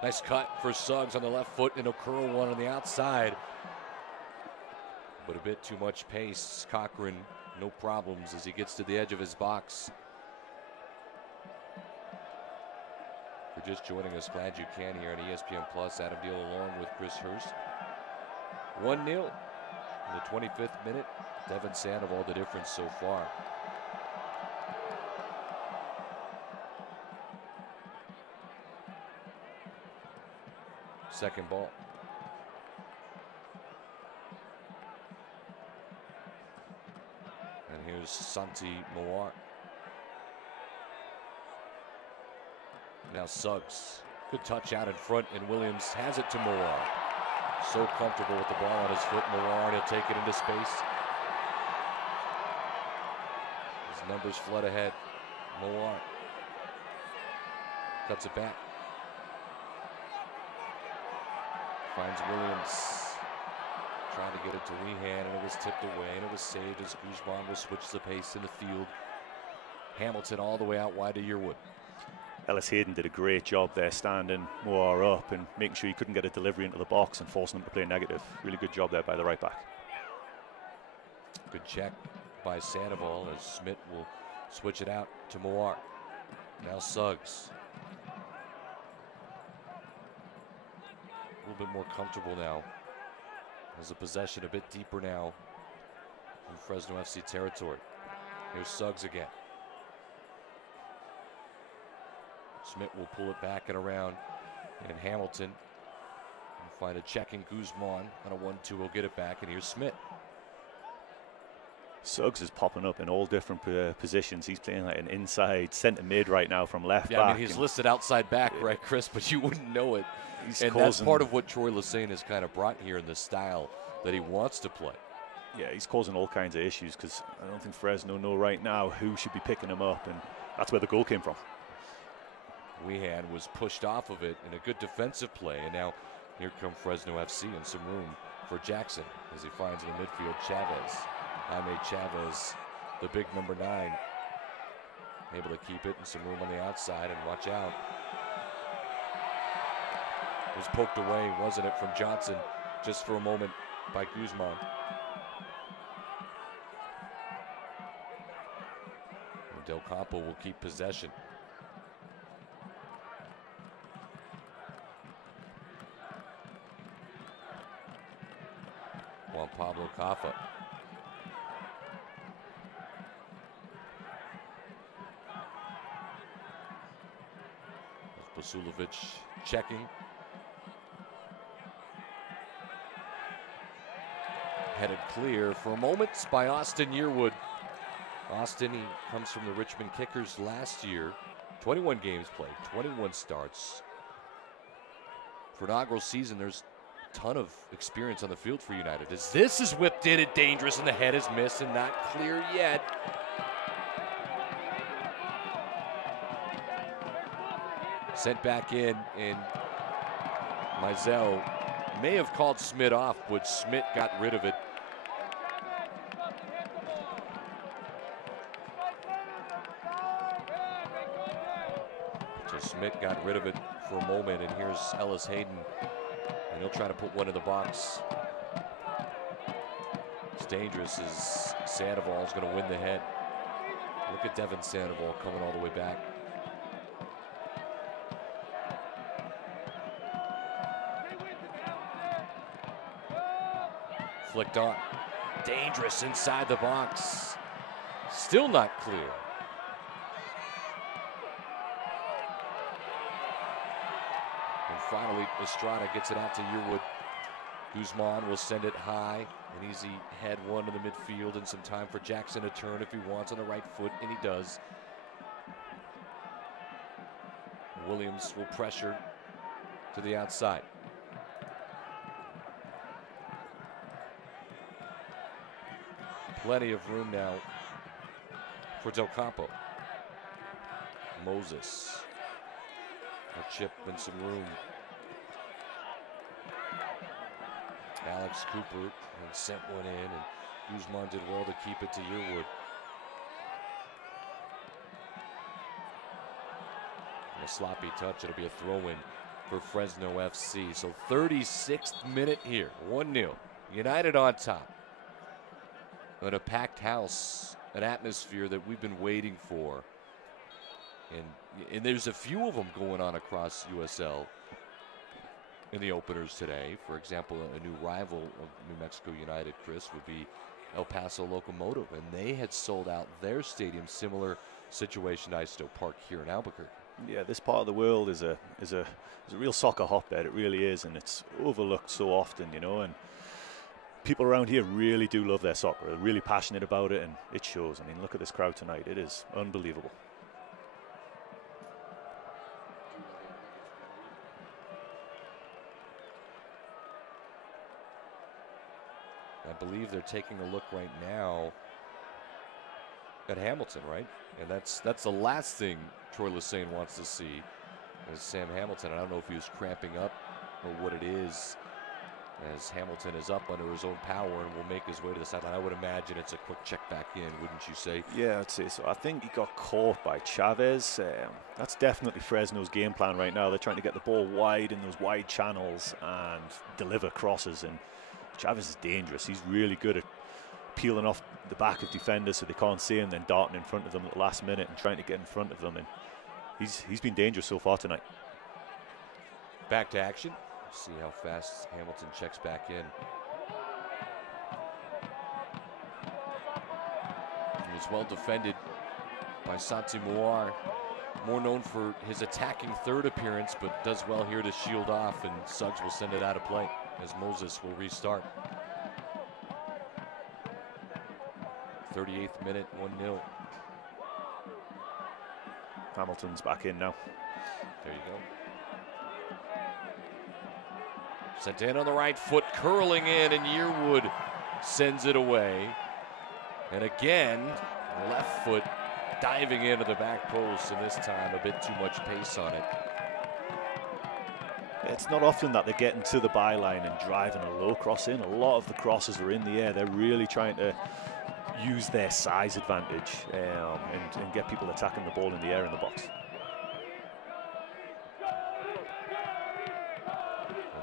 Nice cut for Suggs on the left foot, and a curl one on the outside. But a bit too much pace. Cochran, no problems as he gets to the edge of his box. If you're just joining us, glad you can here on ESPN Plus. Adam Deal along with Chris Hurst. 1-0 in the 25th minute. Devin Sandoval the difference so far. Second ball. And here's Santi Moar. Now Suggs. Good touch out in front, and Williams has it to Moar. So comfortable with the ball on his foot, Moar, and he'll take it into space. His numbers flood ahead. Moar cuts it back. Finds Williams. Trying to get it to Rehan, and it was tipped away, and it was saved as Guzman will switch the pace in the field. Hamilton all the way out wide to Yearwood. Ellis Hayden did a great job there, standing more up and making sure he couldn't get a delivery into the box and forcing him to play negative. Really good job there by the right back. Good check by Sandoval as Smith will switch it out to Moar. Now Suggs. A little bit more comfortable now. Has a possession a bit deeper now in Fresno FC territory. Here's Suggs again. Smith will pull it back and around, and Hamilton will find a checking Guzman on a 1-2. Will get it back, and here's Smith. Suggs is popping up in all different positions. He's playing like an inside centre mid right now from left back. I mean, he's listed outside back, right, Chris? But you wouldn't know it. And that's part of what Troy Lesane has kind of brought here in the style that he wants to play. Yeah, he's causing all kinds of issues because I don't think Fresno know right now who should be picking him up, and that's where the goal came from. Wehan was pushed off of it in a good defensive play, and now here come Fresno FC and some room for Jackson as he finds in the midfield Chavez. Jaime Chavez, the big number 9, able to keep it and some room on the outside, and watch out. It was poked away, wasn't it, from Johnson just for a moment by Guzman. And Del Campo will keep possession. Juan Pablo Kapha. Basilevic checking. Headed clear for moments by Austin Yearwood. Austin, he comes from the Richmond Kickers last year. 21 games played, 21 starts. For inaugural season, there's a ton of experience on the field for United. As this is whipped in, it dangerous, and the head is missed and not clear yet. Sent back in, and Mizell may have called Smith off, but Smith got rid of it. Schmidt got rid of it for a moment, and here's Ellis Hayden, and he'll try to put one in the box. It's dangerous as Sandoval's going to win the head. Look at Devin Sandoval coming all the way back. Flicked on. Dangerous inside the box. Still not clear. And finally, Estrada gets it out to Yearwood. Guzman will send it high. An easy head one to the midfield and some time for Jackson to turn if he wants on the right foot, and he does. Williams will pressure to the outside. Plenty of room now for Del Campo. Moses. A chip and some room. Alex Cooper and sent one in, and Guzman did well to keep it to Yearwood. And a sloppy touch, it'll be a throw-in for Fresno FC. So 36th minute here, 1-0. United on top. And a packed house, an atmosphere that we've been waiting for. And there's a few of them going on across USL in the openers today. For example, a new rival of New Mexico United, Chris, would be El Paso Locomotive, and they had sold out their stadium. Similar situation to Isto Park here in Albuquerque. Yeah, this part of the world is a real soccer hotbed. It really is, and it's overlooked so often, you know. And people around here really do love their soccer. They're really passionate about it, and it shows. I mean, look at this crowd tonight. It is unbelievable. I believe they're taking a look right now at Hamilton, right? And that's the last thing Troy Lesesne wants to see is Sam Hamilton. I don't know if he was cramping up or what it is, as Hamilton is up under his own power and will make his way to the sideline. I would imagine it's a quick check back in, wouldn't you say? Yeah, I'd say so. I think he got caught by Chavez. That's definitely Fresno's game plan right now. They're trying to get the ball wide in those wide channels and deliver crosses. And Chavez is dangerous. He's really good at peeling off the back of defenders so they can't see him, then darting in front of them at the last minute and trying to get in front of them. And he's been dangerous so far tonight. Back to action. See how fast Hamilton checks back in. He was well defended by Santi Muar, more known for his attacking third appearance, but does well here to shield off, and Suggs will send it out of play as Moses will restart. 38th minute, 1-0. Hamilton's back in now. There you go. Sent in on the right foot, curling in, and Yearwood sends it away. And again, left foot diving into the back post, and this time a bit too much pace on it. It's not often that they're getting to the byline and driving a low cross in. A lot of the crosses are in the air. They're really trying to use their size advantage and get people attacking the ball in the air in the box.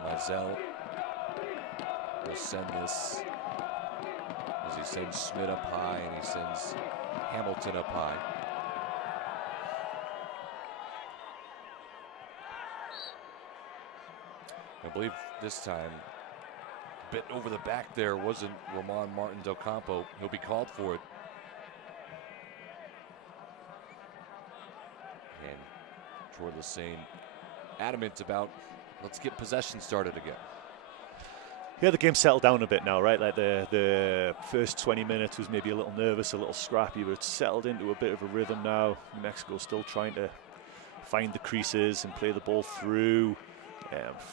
Mazel will send this as he sends Schmidt up high and he sends Hamilton up high. I believe this time, a bit over the back there wasn't Ramon Martin Del Campo. He'll be called for it. And Troy Lesesne adamant about, let's get possession started again. Yeah, the game settled down a bit now, right? Like the first 20 minutes was maybe a little nervous, a little scrappy, but it's settled into a bit of a rhythm now. New Mexico's still trying to find the creases and play the ball through.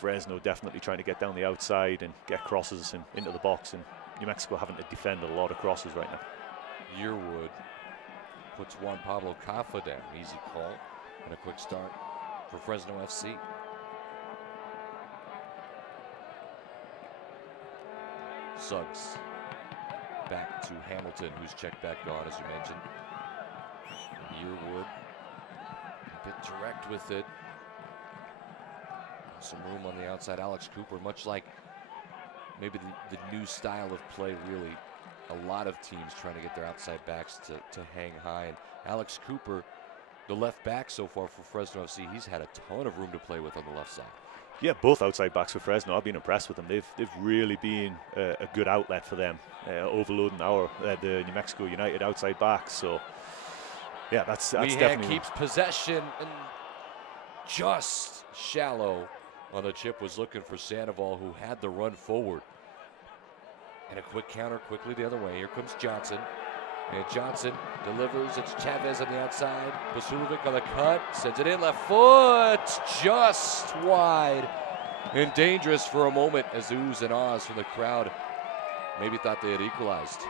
Fresno definitely trying to get down the outside and get crosses and into the box, and New Mexico having to defend a lot of crosses right now. Yearwood puts Juan Pablo Kapha down. Easy call and a quick start for Fresno FC. Suggs back to Hamilton, who's checked back on, as you mentioned. Yearwood a bit direct with it. Some room on the outside. Alex Cooper, much like maybe the new style of play, really. A lot of teams trying to get their outside backs to hang high. And Alex Cooper, the left back so far for Fresno FC, he's had a ton of room to play with on the left side. Yeah, both outside backs for Fresno. I've been impressed with them. They've really been a good outlet for them, overloading the New Mexico United outside backs. So, yeah, that's definitely. Keeps possession and just shallow on the chip. Was looking for Sandoval, who had the run forward. And a quick counter quickly the other way. Here comes Johnson. And Johnson delivers. It's Chavez on the outside. Basulovic on the cut. Sends it in left foot. Just wide. And dangerous for a moment as the oohs and ahs from the crowd maybe thought they had equalized.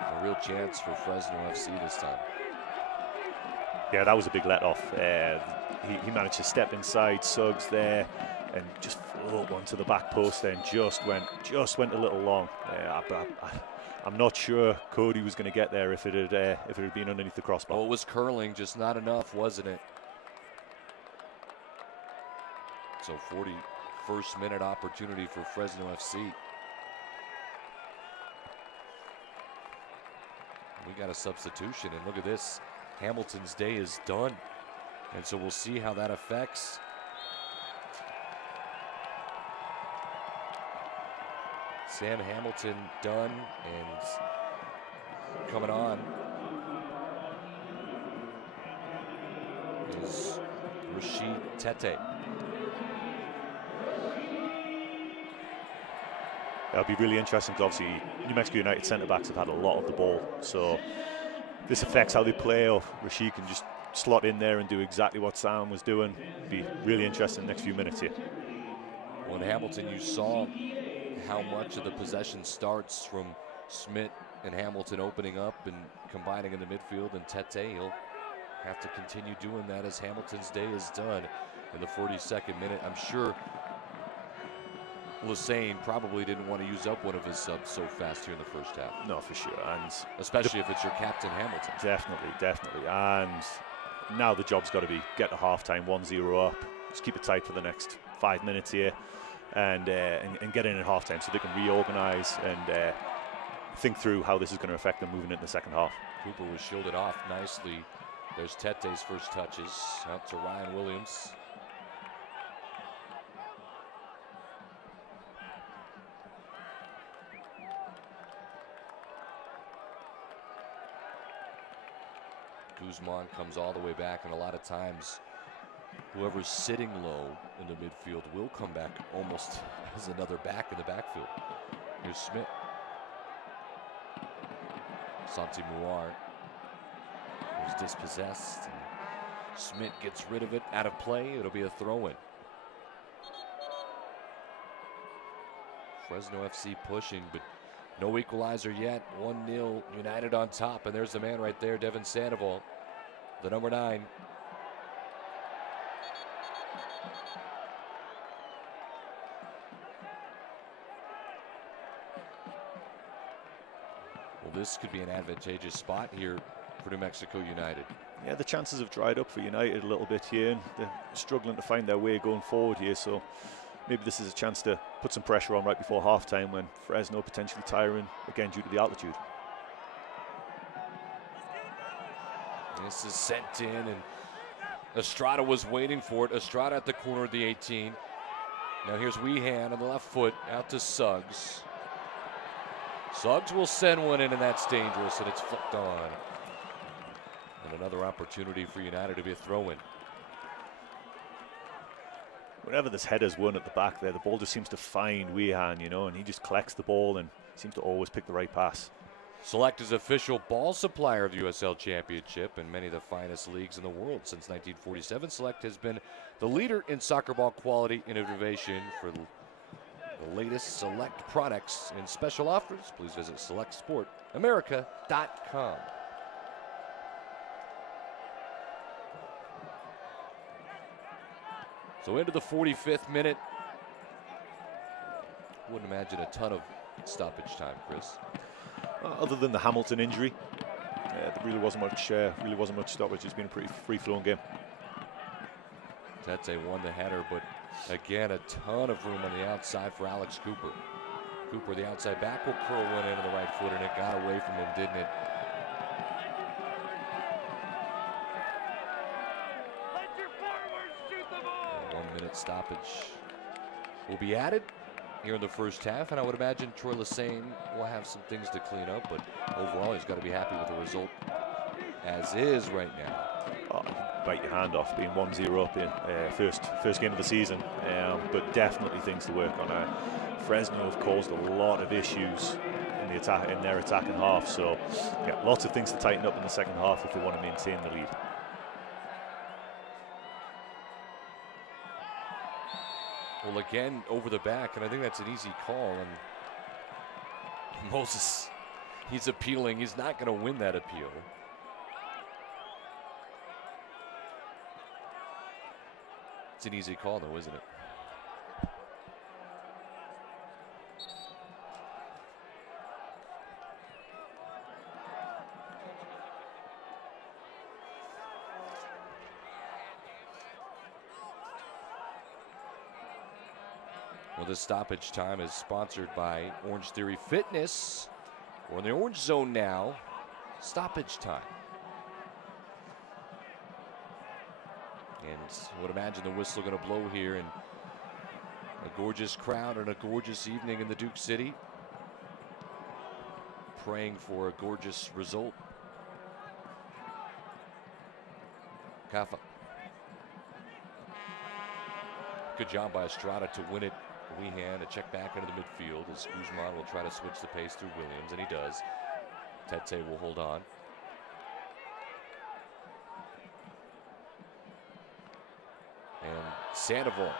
A real chance for Fresno FC this time. Yeah, that was a big let-off. He managed to step inside Suggs there and just float one to the back post there and just went a little long. I'm not sure Cody was going to get there if it had been underneath the crossbar. Well, it was curling, just not enough, wasn't it? So 41st minute opportunity for Fresno FC. We got a substitution, and look at this. Hamilton's day is done. And so we'll see how that affects. Sam Hamilton done, and coming on is Rashid Tete. That'll be really interesting because obviously New Mexico United centre-backs have had a lot of the ball. So this affects how they play, or Rashid can just slot in there and do exactly what Sam was doing. Be really interesting in the next few minutes here. Well, in Hamilton, you saw how much of the possession starts from Smith and Hamilton opening up and combining in the midfield, and Tete, he'll have to continue doing that as Hamilton's day is done in the 42nd minute. I'm sure Lassane probably didn't want to use up one of his subs so fast here in the first half. No, for sure. And especially if it's your captain, Hamilton. Definitely. And now the job's got to be get to halftime 1-0 up. Just keep it tight for the next 5 minutes here and get in at halftime so they can reorganize and think through how this is going to affect them moving into the second half. Cooper was shielded off nicely. There's Tete's first touches out to Ryan Williams. Guzman comes all the way back, and a lot of times whoever's sitting low in the midfield will come back almost as another back in the backfield. Here's Smith. Santi Muar was dispossessed. Smith gets rid of it, out of play. It'll be a throw-in. Fresno FC pushing, but no equalizer yet. 1-0 United on top, and there's the man right there, Devin Sandoval, the number 9. Well, this could be an advantageous spot here for New Mexico United. Yeah, the chances have dried up for United a little bit here, and they're struggling to find their way going forward here, so maybe this is a chance to put some pressure on right before halftime when Fresno potentially tiring again due to the altitude. This is sent in, and Estrada was waiting for it. Estrada at the corner of the 18. Now here's Weehan on the left foot, out to Suggs. Suggs will send one in, and that's dangerous, and it's flipped on. And another opportunity for United to be a throw-in. Whenever this header's won at the back there, the ball just seems to find Weehan, you know, and he just collects the ball and seems to always pick the right pass. Select is official ball supplier of the USL Championship and many of the finest leagues in the world. Since 1947, Select has been the leader in soccer ball quality and innovation. For the latest Select products and special offers, please visit selectsportamerica.com. So into the 45th minute. Wouldn't imagine a ton of stoppage time, Chris. Other than the Hamilton injury, there really wasn't much stoppage. It's been a pretty free-flowing game. Tete won the header, but again, a ton of room on the outside for Alex Cooper. Cooper, the outside back, will curl one into the right foot, and it got away from him, didn't it? A 1 minute stoppage will be added here in the first half, and I would imagine Troy Lesane will have some things to clean up, but overall he's got to be happy with the result as is right now. Oh, bite your hand off being 1-0 up in first game of the season, but definitely things to work on. Fresno have caused a lot of issues in their attacking half, so yeah, lots of things to tighten up in the second half if they want to maintain the lead. Well, again, over the back, and I think that's an easy call. And Moses, he's appealing. He's not going to win that appeal. It's an easy call, though, isn't it? Well, this stoppage time is sponsored by Orange Theory Fitness. We're in the orange zone now. Stoppage time. And I would imagine the whistle going to blow here, and a gorgeous crowd and a gorgeous evening in the Duke City. Praying for a gorgeous result. Kapha. Good job by Estrada to win it. Weehan to check back into the midfield as Guzman will try to switch the pace through Williams, and he does. Tete will hold on. And Sandoval.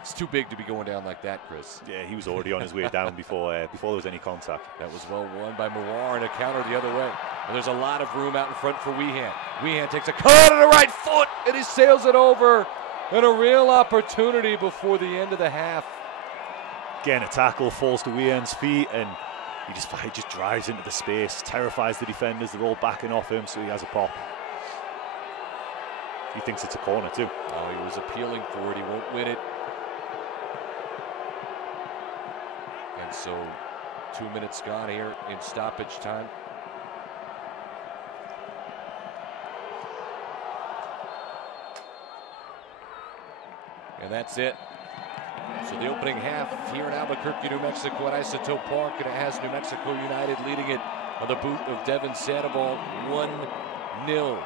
It's too big to be going down like that, Chris. Yeah, he was already on his way down before there was any contact. That was well won by Mawar, and a counter the other way. And there's a lot of room out in front for Weehan. Weehan takes a cut on the right foot, and he sails it over. And a real opportunity before the end of the half. Again, a tackle falls to Weehan's feet, and he just drives into the space, terrifies the defenders. They're all backing off him, so he has a pop. He thinks it's a corner too. Oh, he was appealing for it. He won't win it. And so 2 minutes gone here in stoppage time. And that's it. So the opening half here in Albuquerque, New Mexico at Isotope Park, and it has New Mexico United leading it on the boot of Devin Sandoval, 1-0.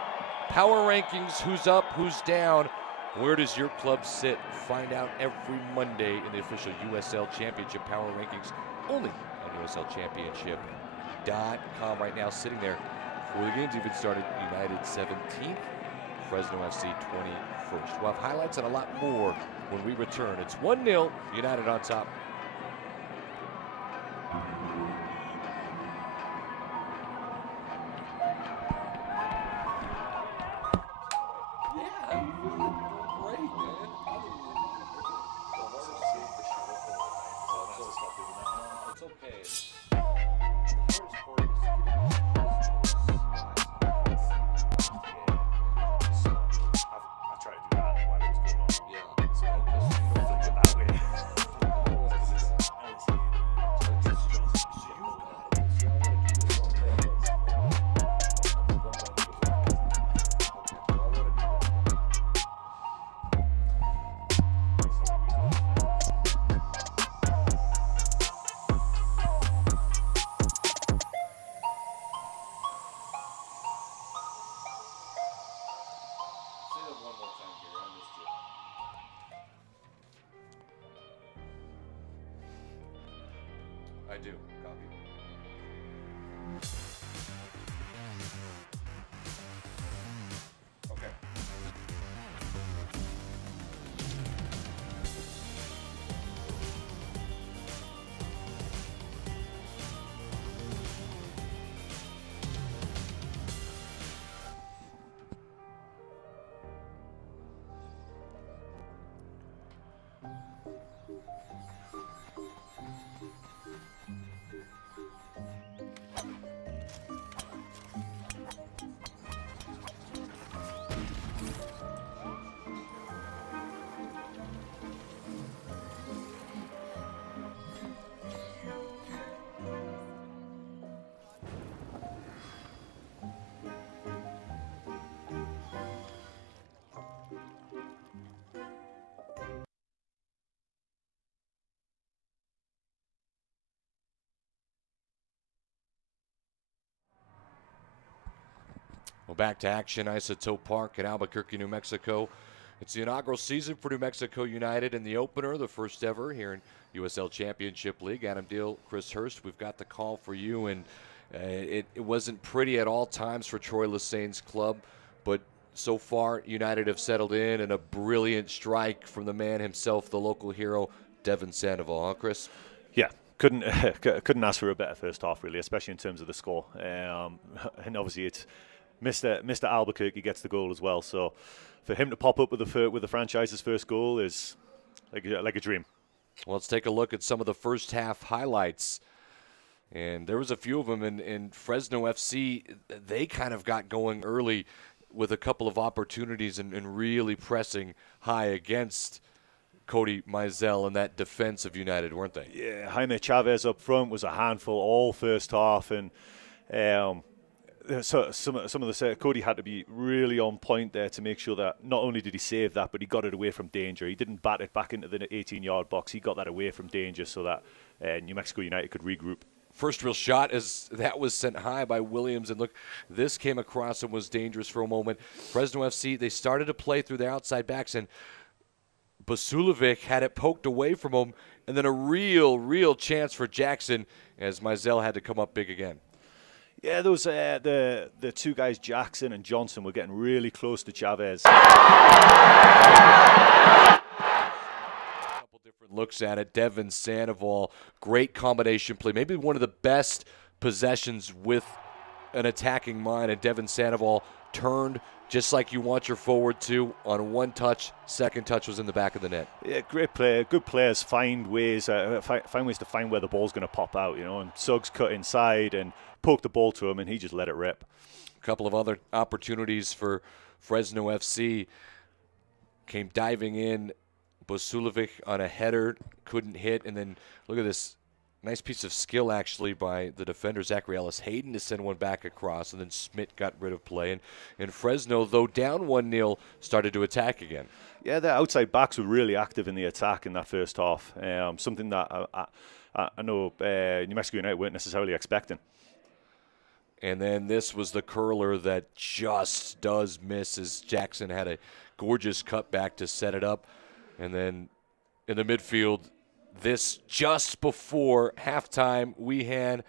Power rankings, who's up, who's down. Where does your club sit? Find out every Monday in the official USL Championship Power Rankings, only on USLChampionship.com. Right now, sitting there before the game's even started, United 17th, Fresno FC 21st. We'll have highlights and a lot more when we return. It's 1-0, United on top. I do. Copy. Okay. Well, back to action, Isotope Park in Albuquerque, New Mexico. It's the inaugural season for New Mexico United in the opener, the first ever here in USL Championship League. Adam Deal, Chris Hurst, we've got the call for you, and it wasn't pretty at all times for Troy Lessane's club, but so far United have settled in, and a brilliant strike from the man himself, the local hero, Devin Sandoval, huh, Chris? Yeah. Couldn't ask for a better first half, really, especially in terms of the score. And obviously, it's Mr. Albuquerque gets the goal as well. So for him to pop up with the franchise's first goal is like a dream. Well, let's take a look at some of the first half highlights. And there was a few of them in Fresno FC. They kind of got going early with a couple of opportunities and really pressing high against Cody Mizell and that defense of United, weren't they? Yeah, Jaime Chavez up front was a handful all first half, and so some of the Cody had to be really on point there to make sure that not only did he save that, but he got it away from danger. He didn't bat it back into the 18-yard box. He got that away from danger so that New Mexico United could regroup. First real shot as that was sent high by Williams, and look, this came across and was dangerous for a moment. Fresno FC, they started to play through their outside backs, and Basulovic had it poked away from him, and then a real chance for Jackson as Mizell had to come up big again. Yeah, those the two guys, Jackson and Johnson, were getting really close to Chavez. Looks at it. Devin Sandoval, great combination play. Maybe one of the best possessions with an attacking mind. And Devin Sandoval turned just like you want your forward to on one touch. Second touch was in the back of the net. Yeah, great play. Good players find ways to find where the ball's going to pop out. You know, and Suggs cut inside and poked the ball to him, and he just let it rip. A couple of other opportunities for Fresno FC. Came diving in. Basulovic on a header, couldn't hit, and then look at this nice piece of skill actually by the defender Zachary Ellis Hayden to send one back across, and then Schmidt got rid of play. And Fresno, though down 1-0, started to attack again. Yeah, the outside backs were really active in the attack in that first half, something that I know New Mexico United weren't necessarily expecting. And then this was the curler that just does miss as Jackson had a gorgeous cutback to set it up. And then in the midfield, this just before halftime, Wehan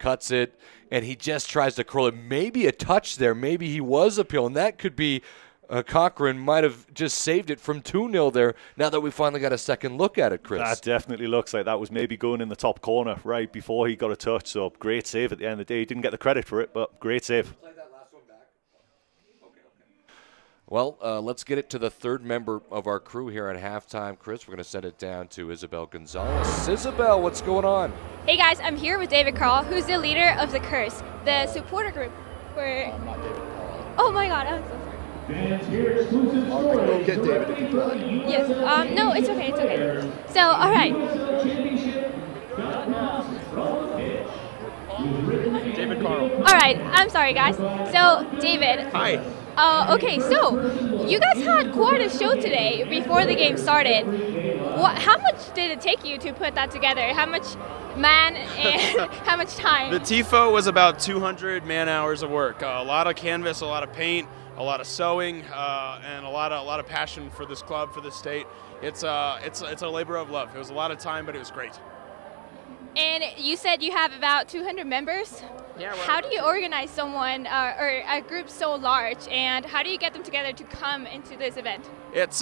cuts it, and he just tries to curl it. Maybe a touch there. Maybe he was uphill, and that could be Cochran might have just saved it from 2-0 there now that we finally got a second look at it, Chris. That definitely looks like that was maybe going in the top corner right before he got a touch. So great save at the end of the day. He didn't get the credit for it, but great save. Well, let's get it to the third member of our crew here at halftime. Chris, we're going to send it down to Isabel Gonzalez. Isabel, what's going on? Hey, guys. I'm here with David Carl, who's the leader of the Curse, the supporter group. Oh, my God. I'm so sorry. I'll go get David if you try. Yes. No, it's okay. It's okay. So, all right. David Carl. All right. I'm sorry, guys. So, David. Hi. Okay, so you guys had quite a show today before the game started. How much did it take you to put that together? How much man and how much time? The TIFO was about 200 man-hours of work. A lot of canvas, a lot of paint, a lot of sewing, and a lot of passion for this club, for this state. It's a labor of love. It was a lot of time, but it was great. And you said you have about 200 members? Yeah. How do you organize someone or a group so large, and how do you get them together to come into this event? It's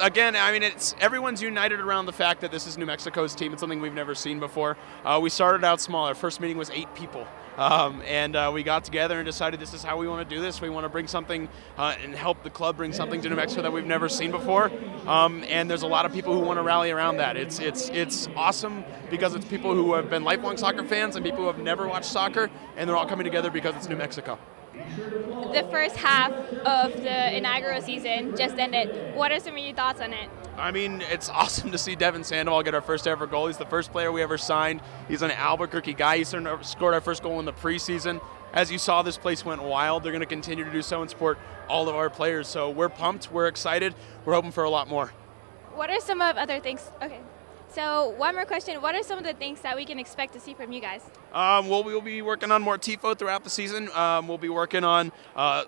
again, I mean, everyone's united around the fact that this is New Mexico's team. It's something we've never seen before. We started out small. Our first meeting was 8 people. And we got together and decided this is how we want to do this. We want to bring something and help the club bring something to New Mexico that we've never seen before. And there's a lot of people who want to rally around that. It's awesome because it's people who have been lifelong soccer fans and people who have never watched soccer, and they're all coming together because it's New Mexico. The first half of the inaugural season just ended. What are some of your thoughts on it? I mean, it's awesome to see Devin Sandoval get our first ever goal. He's the first player we ever signed. He's an Albuquerque guy. He scored our first goal in the preseason. As you saw, this place went wild. They're going to continue to do so and support all of our players. So we're pumped. We're excited. We're hoping for a lot more. What are some of other things? Okay. So one more question, what are some of the things that we can expect to see from you guys? Well, we'll be working on more TIFO throughout the season. We'll be working on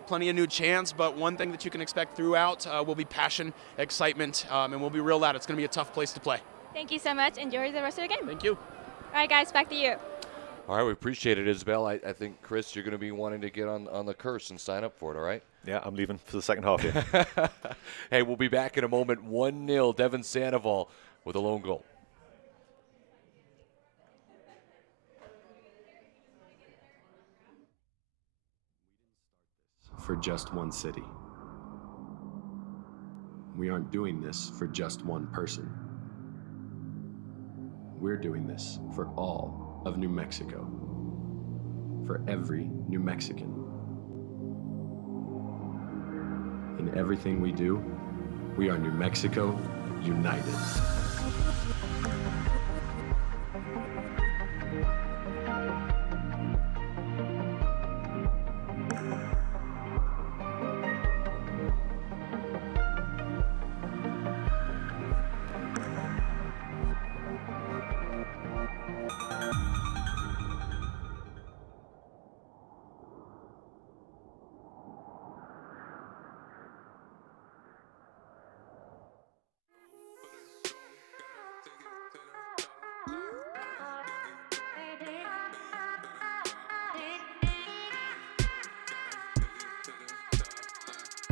plenty of new chants, but one thing that you can expect throughout will be passion, excitement, and we'll be real loud. It's going to be a tough place to play. Thank you so much. Enjoy the rest of the game. Thank you. All right, guys, back to you. All right, we appreciate it, Isabel. I think, Chris, you're going to be wanting to get on the curse and sign up for it, all right? Yeah, I'm leaving for the second half here. Hey, we'll be back in a moment. 1-0, Devin Sandoval with a lone goal. For just one city. We aren't doing this for just one person. We're doing this for all of New Mexico. For every New Mexican. In everything we do, we are New Mexico United.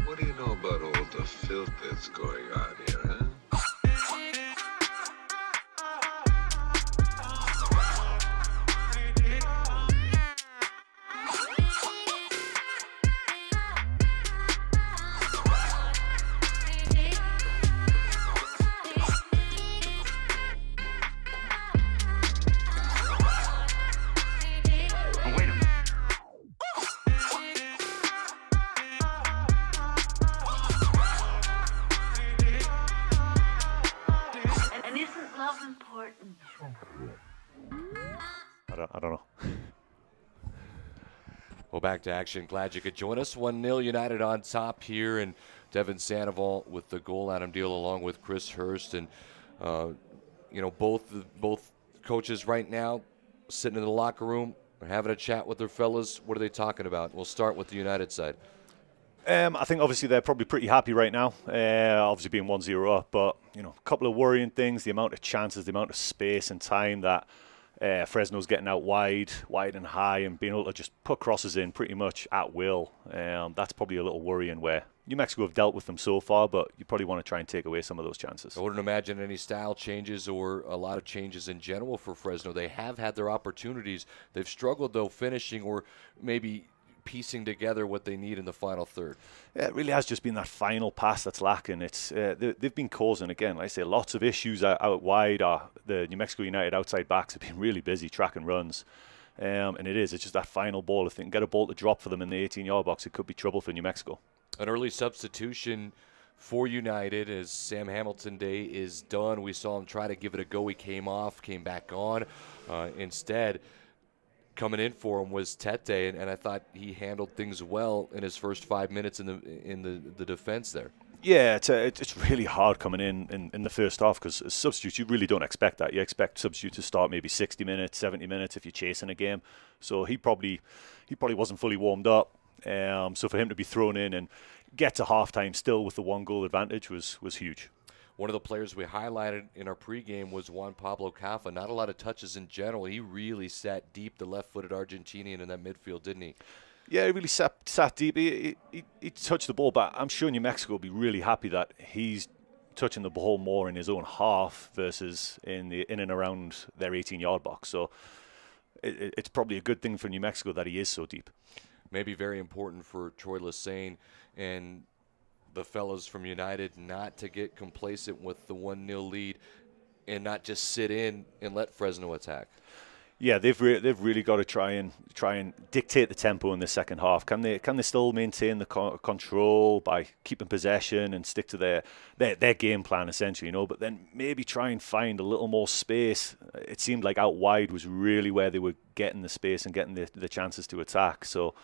What do you know about all the filth that's going on here, huh? I don't know. Well, back to action. Glad you could join us. 1-0 United on top here, and Devin Sandoval with the goal. Adam Deal along with Chris Hurst, and both coaches right now sitting in the locker room, having a chat with their fellas. What are they talking about? We'll start with the United side. I think obviously they're probably pretty happy right now, obviously being 1-0 up, but a couple of worrying things, the amount of chances, the amount of space and time that Fresno's getting out wide and high, and being able to just put crosses in pretty much at will. That's probably a little worrying, where New Mexico have dealt with them so far, but you probably want to try and take away some of those chances. I wouldn't imagine any style changes or a lot of changes in general for Fresno. They have had their opportunities. They've struggled, though, finishing or maybe piecing together what they need in the final third. Yeah, it really has just been that final pass that's lacking. It's they've been causing, again, like I say, lots of issues out wide. The New Mexico United outside backs have been really busy tracking runs. And it's just that final ball. If they can get a ball to drop for them in the 18-yard box, it could be trouble for New Mexico. An early substitution for United as Sam Hamilton Day is done. We saw him try to give it a go. He came off, came back on. Instead, coming in for him was Tete, and I thought he handled things well in his first 5 minutes in the defense there. Yeah, it's really hard coming in the first half, because as substitutes, you really don't expect that. You expect substitutes to start maybe 60 minutes, 70 minutes if you're chasing a game. So he probably wasn't fully warmed up. So for him to be thrown in and get to halftime still with the 1-goal advantage was huge. One of the players we highlighted in our pregame was Juan Pablo Kapha. Not a lot of touches in general. He really sat deep, the left-footed Argentinian in that midfield, didn't he? Yeah, he really sat deep. He touched the ball, but I'm sure New Mexico will be really happy that he's touching the ball more in his own half versus in and around their 18-yard box. So it's probably a good thing for New Mexico that he is so deep. Maybe very important for Troy Lesane and the fellas from United not to get complacent with the 1-0 lead and not just sit in and let Fresno attack. Yeah, they've really got to try and dictate the tempo in the second half. Can they still maintain the control by keeping possession and stick to their game plan essentially, but then maybe try and find a little more space. It seemed like out wide was really where they were getting the space and getting the chances to attack. So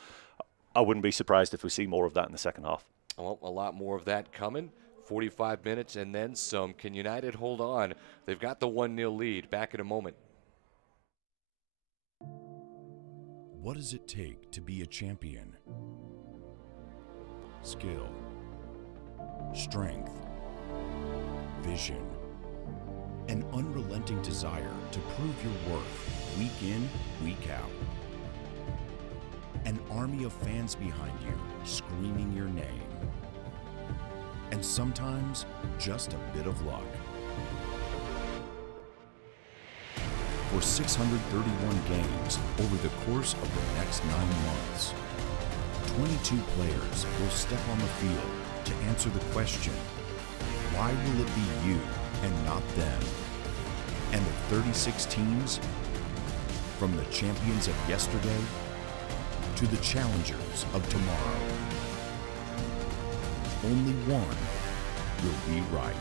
I wouldn't be surprised if we see more of that in the second half. Well, a lot more of that coming. 45 minutes and then some. Can United hold on? They've got the 1-0 lead. Back in a moment. What does it take to be a champion? Skill, strength, vision, an unrelenting desire to prove your worth week in, week out. An army of fans behind you screaming your name. And sometimes just a bit of luck. For 631 games over the course of the next 9 months, 22 players will step on the field to answer the question, why will it be you and not them? And the 36 teams, from the champions of yesterday to the challengers of tomorrow, only one will be right.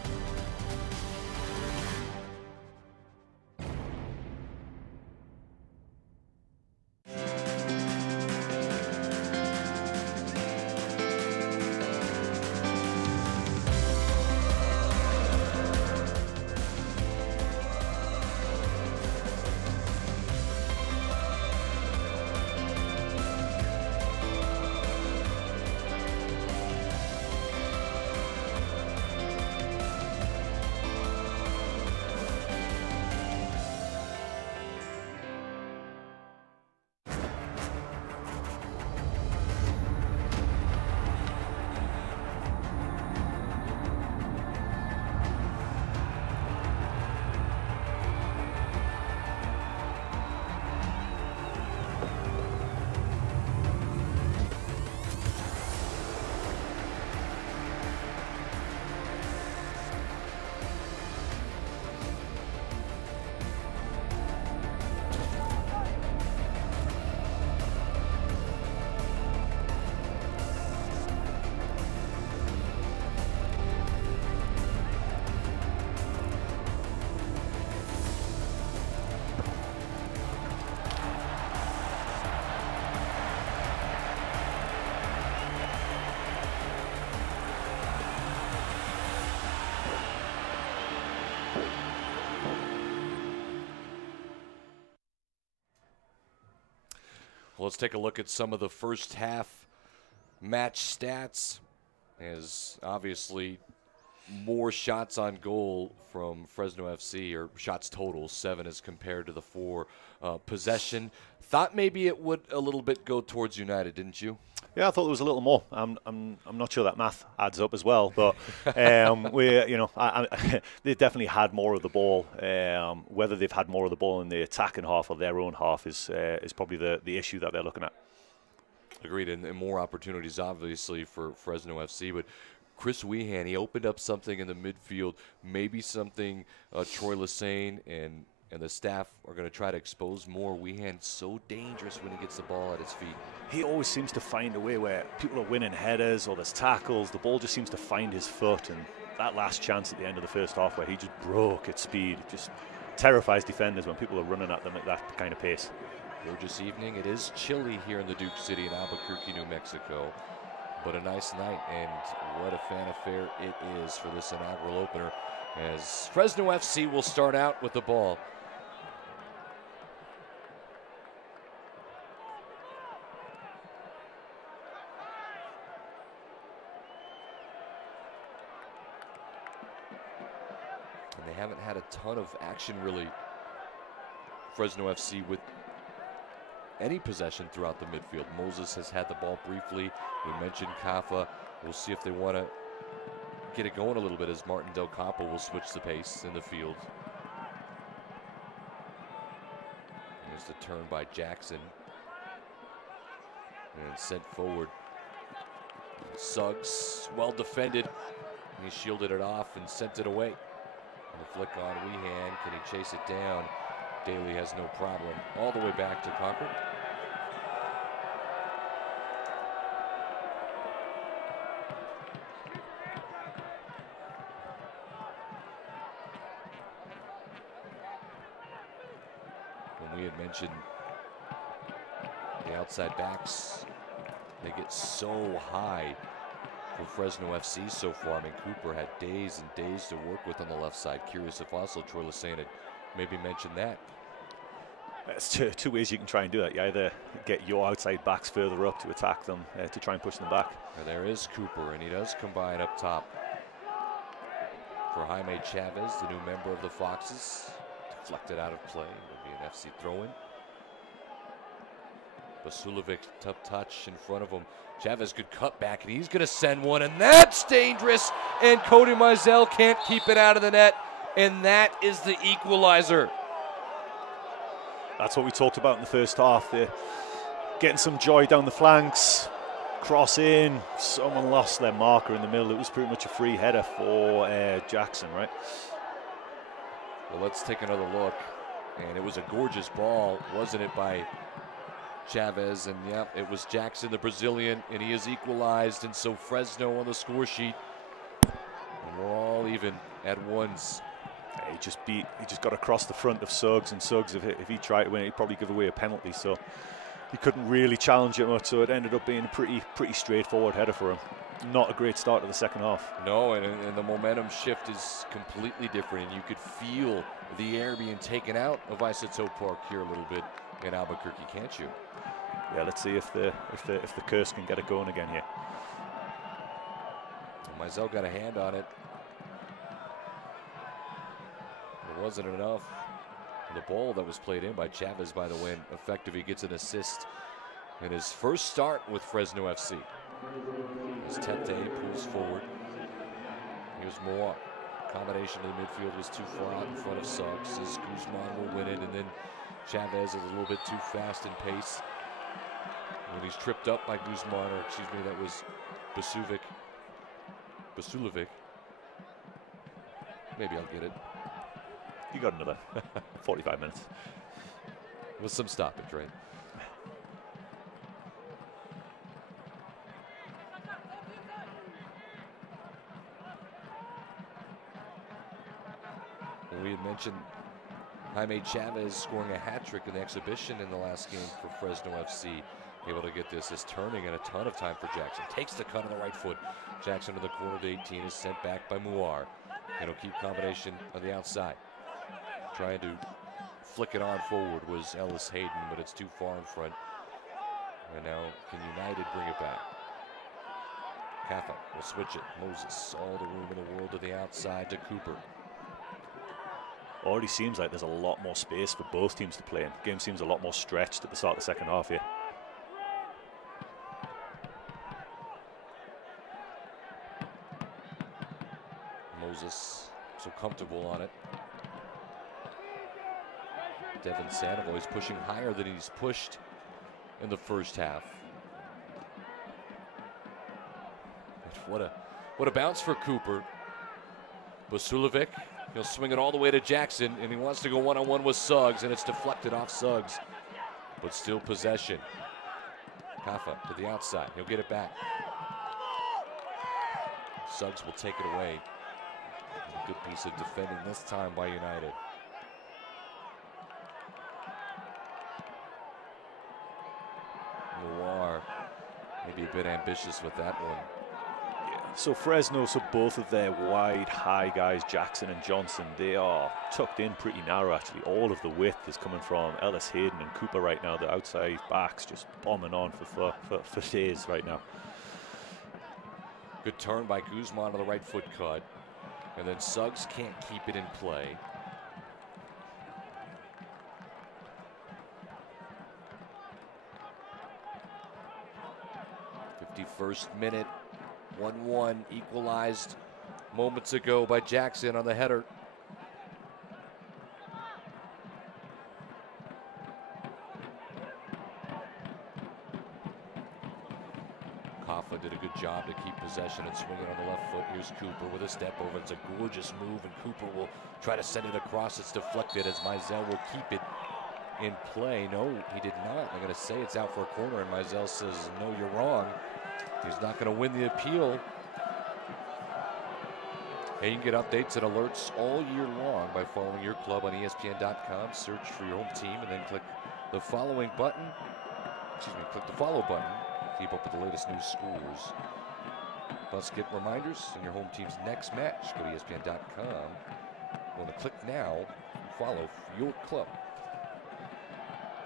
Well, let's take a look at some of the first half match stats, as obviously more shots on goal from Fresno FC, or shots total, 7 as compared to the 4 possession. Thought maybe it would a little bit go towards United, didn't you? Yeah, I thought there was a little more. I'm not sure that math adds up as well, but they definitely had more of the ball. Whether they've had more of the ball in the attacking half or their own half is probably the issue that they're looking at. Agreed, and more opportunities obviously for Fresno FC, but Chris Wehan, he opened up something in the midfield, maybe something Troy Lassane and the staff are going to try to expose more. Wehan's so dangerous when he gets the ball at his feet. He always seems to find a way where people are winning headers or there's tackles. The ball just seems to find his foot, and that last chance at the end of the first half where he just broke at speed, it just terrifies defenders when people are running at them at that kind of pace. Gorgeous evening. It is chilly here in the Duke City in Albuquerque, New Mexico, but a nice night, and what a fan affair it is for this inaugural opener, as Fresno FC will start out with the ball. And they haven't had a ton of action, really, Fresno FC, with any possession throughout the midfield. Moses has had the ball briefly. We mentioned Kapha. We'll see if they want to get it going a little bit, as Martin Del Campo will switch the pace in the field. There's the turn by Jackson. And sent forward. Suggs, well defended. He shielded it off and sent it away. And the flick on Wehan. Can he chase it down? Daly has no problem. All the way back to Concord. And we had mentioned the outside backs, they get so high for Fresno FC so far. I mean, Cooper had days and days to work with on the left side. Curious if also Troy Lesane had maybe mentioned that. There's two ways you can try and do that. You either get your outside backs further up to attack them, to try and push them back. And there is Cooper, and he does combine up top for Jaime Chavez, the new member of the Foxes. Deflected out of play. It'll be an FC throw-in. Basulovic, tough touch in front of him. Chavez could cut back, and he's going to send one, and that's dangerous. And Cody Mizell can't keep it out of the net, and that is the equalizer. That's what we talked about in the first half. They're getting some joy down the flanks. Cross in. Someone lost their marker in the middle. It was pretty much a free header for Jackson, right? Well, let's take another look. And it was a gorgeous ball, wasn't it, by Chavez? And yeah, it was Jackson, the Brazilian, and he is equalized. And so Fresno on the score sheet. And we're all even at ones. He just got across the front of Suggs, and Suggs, if he tried to win, he'd probably give away a penalty. So he couldn't really challenge it much. So it ended up being a pretty straightforward header for him. Not a great start to the second half. No, and the momentum shift is completely different, and you could feel the air being taken out of Isotope Park here a little bit in Albuquerque, can't you? Yeah, let's see if the curse can get it going again here. Mizell got a hand on it. It wasn't enough. The ball that was played in by Chavez, by the way, effective. He gets an assist in his first start with Fresno FC. As Tete pulls forward. Here's Moa. Combination of the midfield was too far out in front of Suggs. As Guzman will win it, and then Chavez is a little bit too fast in pace. When he's tripped up by Guzman, or excuse me, that was Basulovic. Maybe I'll get it. You got another 45 minutes. With some stoppage, right? We had mentioned Jaime Chavez scoring a hat trick in the exhibition in the last game for Fresno FC. Able to get this is turning in a ton of time for Jackson. Takes the cut on the right foot. Jackson to the corner to 18 is sent back by Muar. It'll keep combination on the outside. Trying to flick it on forward was Ellis Hayden, but it's too far in front. And now can United bring it back? Kapha will switch it. Moses, all the room in the world to the outside to Cooper. Already seems like there's a lot more space for both teams to play in. The game seems a lot more stretched at the start of the second half here. Moses so comfortable on it. Devin Sandoval is pushing higher than he's pushed in the first half. But what a bounce for Cooper. Basulovic, he'll swing it all the way to Jackson, and he wants to go one-on-one with Suggs, and it's deflected off Suggs. But still possession. Kapha to the outside. He'll get it back. Suggs will take it away. A good piece of defending this time by United. Noir maybe a bit ambitious with that one. Yeah. So Fresno, so both of their wide, high guys, Jackson and Johnson, they are tucked in pretty narrow actually. All of the width is coming from Ellis Hayden and Cooper right now. The outside backs just bombing on for days right now. Good turn by Guzman on the right foot cut. And then Suggs can't keep it in play. First minute, 1-1, equalized moments ago by Jackson on the header. Kapha did a good job to keep possession and swing it on the left foot. Here's Cooper with a step over. It's a gorgeous move, and Cooper will try to send it across. It's deflected as Mizell will keep it in play. No, he did not. I'm going to say it's out for a corner, and Mizell says, no, you're wrong. He's not going to win the appeal. And you can get updates and alerts all year long by following your club on ESPN.com. Search for your home team and then click the following button. Excuse me, click the follow button. Keep up with the latest news scores. Must get reminders in your home team's next match. Go to ESPN.com. Want to click now and follow your club.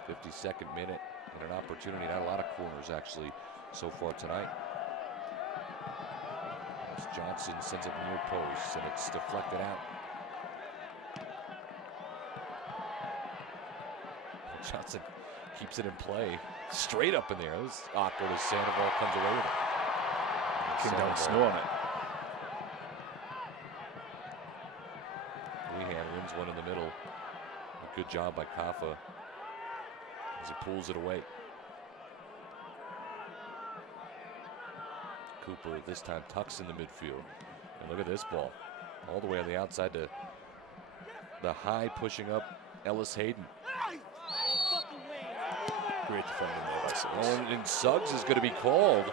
52nd minute and an opportunity. Not a lot of corners actually so far tonight. As Johnson sends it near post and it's deflected out. Johnson keeps it in play. Straight up in there. It was awkward as Sandoval comes away with it. Came down snow on it. Weehan wins one in the middle. A good job by Kapha as he pulls it away. Cooper this time tucks in the midfield. And look at this ball. All the way on the outside to the high pushing up Ellis Hayden. Great defending there, I suppose. And Suggs is going to be called.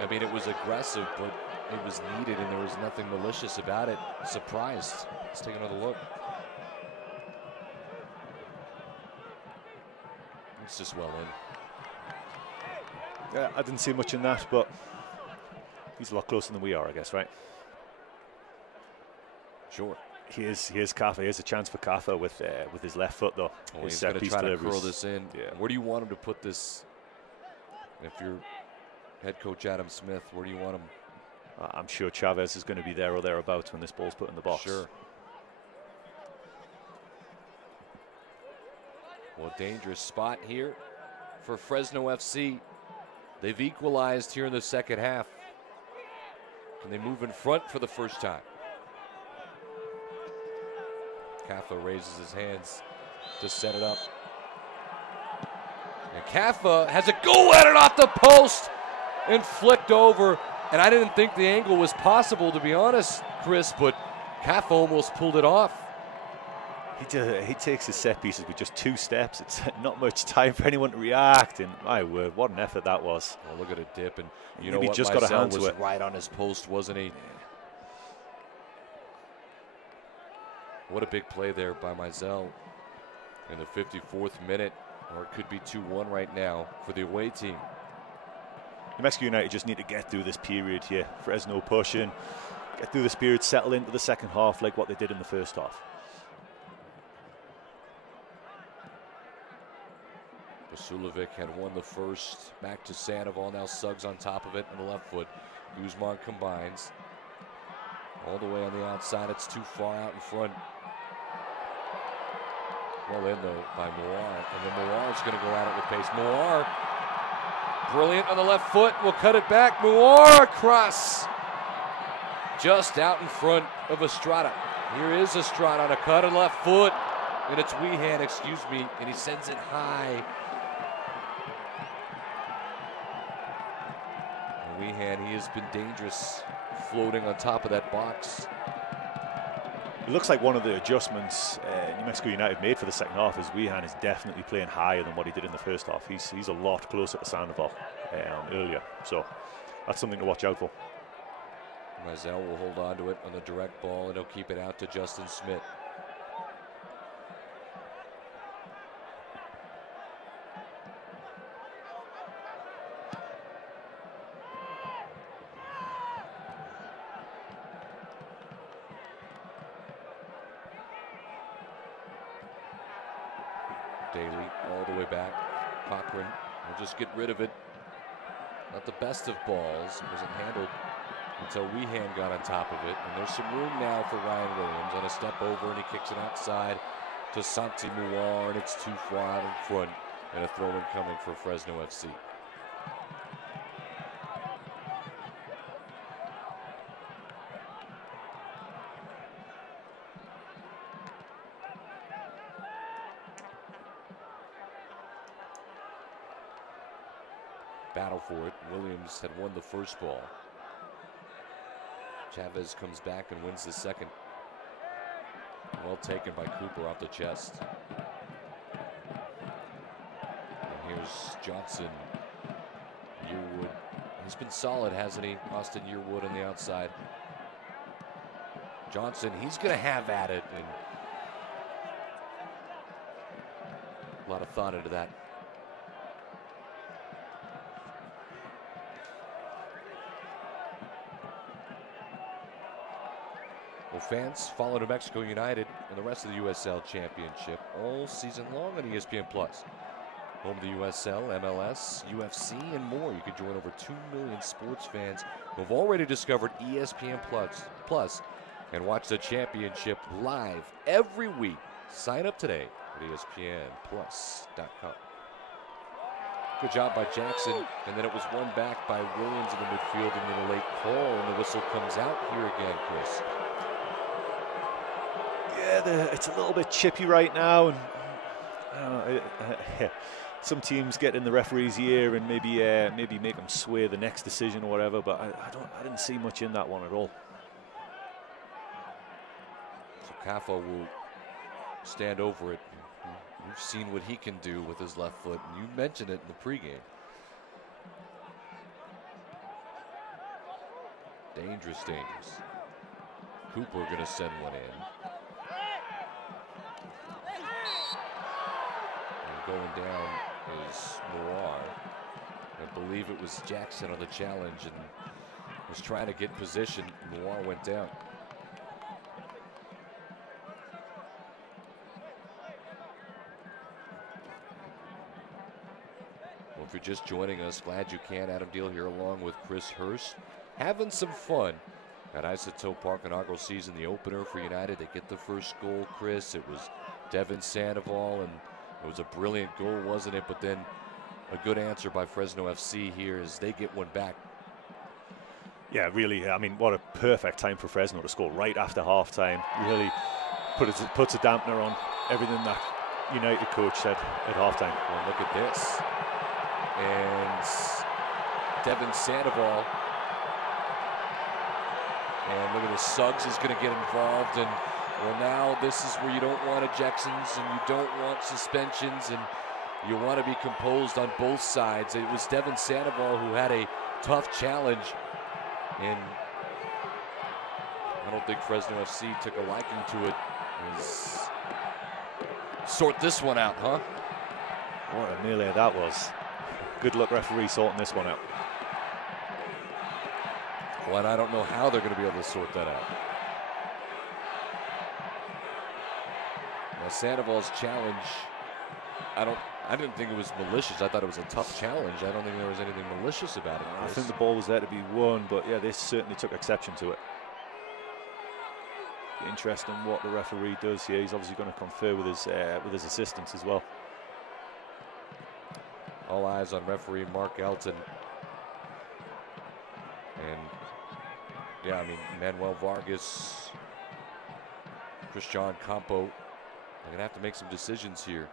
I mean, it was aggressive, but it was needed, and there was nothing malicious about it. Surprised. Let's take another look. It's just well in. Yeah, I didn't see much in that, but he's a lot closer than we are, I guess, right? Sure. Here's Kapha. Here's a chance for Kapha with his left foot, though. Oh, he's going to try to curl this in. Yeah. Where do you want him to put this? If you're head coach Adam Smith, where do you want him? I'm sure Chavez is going to be there or thereabouts when this ball's put in the box. Sure. Well, dangerous spot here for Fresno FC. They've equalized here in the second half. Can they move in front for the first time? Kapha raises his hands to set it up. And Kapha has a go at it off the post and flicked over. And I didn't think the angle was possible, to be honest, Chris, but Kapha almost pulled it off. He takes his set pieces with just 2 steps. It's not much time for anyone to react. And my word, what an effort that was. Well, look at a dip. And you Maybe know what, just got a hand was to it. Right on his post, wasn't he? Yeah. What a big play there by Mizell in the 54th minute, or it could be 2-1 right now for the away team. New Mexico United just need to get through this period here. Fresno pushing, get through this period, settle into the second half like what they did in the first half. Vasilovic had won the first, back to Sandoval, now Suggs on top of it on the left foot. Guzman combines. All the way on the outside, it's too far out in front. Well in though by Moir, and then Moir's going to go at it with pace. Moir, brilliant on the left foot, will cut it back. Moir across, just out in front of Estrada. Here is Estrada on a cut on left foot, and it's Weehan, excuse me, and he sends it high. And Weehan, he has been dangerous, floating on top of that box. It looks like one of the adjustments New Mexico United made for the second half is Weehan is definitely playing higher than what he did in the first half. He's a lot closer to Sandoval earlier, so that's something to watch out for. Mizell will hold on to it on the direct ball, and he'll keep it out to Justin Smith. Daly all the way back. Cochran will just get rid of it. Not the best of balls. It wasn't handled until Weehan got on top of it. And there's some room now for Ryan Williams on a step over, and he kicks it outside to Santi Muar, and it's too far out in front. And a throw-in coming for Fresno FC. Battle for it. Williams had won the first ball. Chavez comes back and wins the second. Well taken by Cooper off the chest. And here's Johnson. Yearwood. He's been solid, hasn't he? Austin Yearwood on the outside. Johnson, he's going to have at it. And a lot of thought into that. Well, fans follow New Mexico United and the rest of the USL Championship all season long on ESPN+. Home of the USL, MLS, UFC, and more. You can join over 2 million sports fans who have already discovered ESPN Plus and watch the championship live every week. Sign up today at ESPNplus.com. Good job by Jackson, and then it was won back by Williams in the midfield, and then a late call, and the whistle comes out here again, Chris. Yeah, it's a little bit chippy right now, and some teams get in the referee's ear and maybe make them sway the next decision or whatever. But I didn't see much in that one at all. So Kapha will stand over it. We've seen what he can do with his left foot, and you mentioned it in the pregame. Dangerous. Cooper going to send one in. And going down is Noir. I believe it was Jackson on the challenge and was trying to get position. Noir went down. Well, if you're just joining us, glad you can. Adam Deal here along with Chris Hurst. Having some fun at Isotope Park inaugural season, the opener for United. They get the first goal, Chris. It was Devin Sandoval, and it was a brilliant goal, wasn't it? But then a good answer by Fresno FC here as they get one back. Yeah, really. I mean, what a perfect time for Fresno to score right after halftime. Really puts a dampener on everything that United coach said at halftime. Well, look at this. And Devin Sandoval. And look at this, Suggs is going to get involved, and well, now this is where you don't want ejections and you don't want suspensions, and you want to be composed on both sides. It was Devin Sandoval who had a tough challenge, and I don't think Fresno FC took a liking to it. Sort this one out, huh? What a melee that was. Good luck, referee, sorting this one out. Well, and I don't know how they're going to be able to sort that out. Now, Sandoval's challenge, I didn't think it was malicious. I thought it was a tough challenge. I don't think there was anything malicious about it. I think the ball was there to be won, but yeah, they certainly took exception to it. Interesting what the referee does here. He's obviously going to confer with his assistants as well. All eyes on referee Mark Elton. And yeah, I mean, Manuel Vargas, Christian Campo, they're going to have to make some decisions here.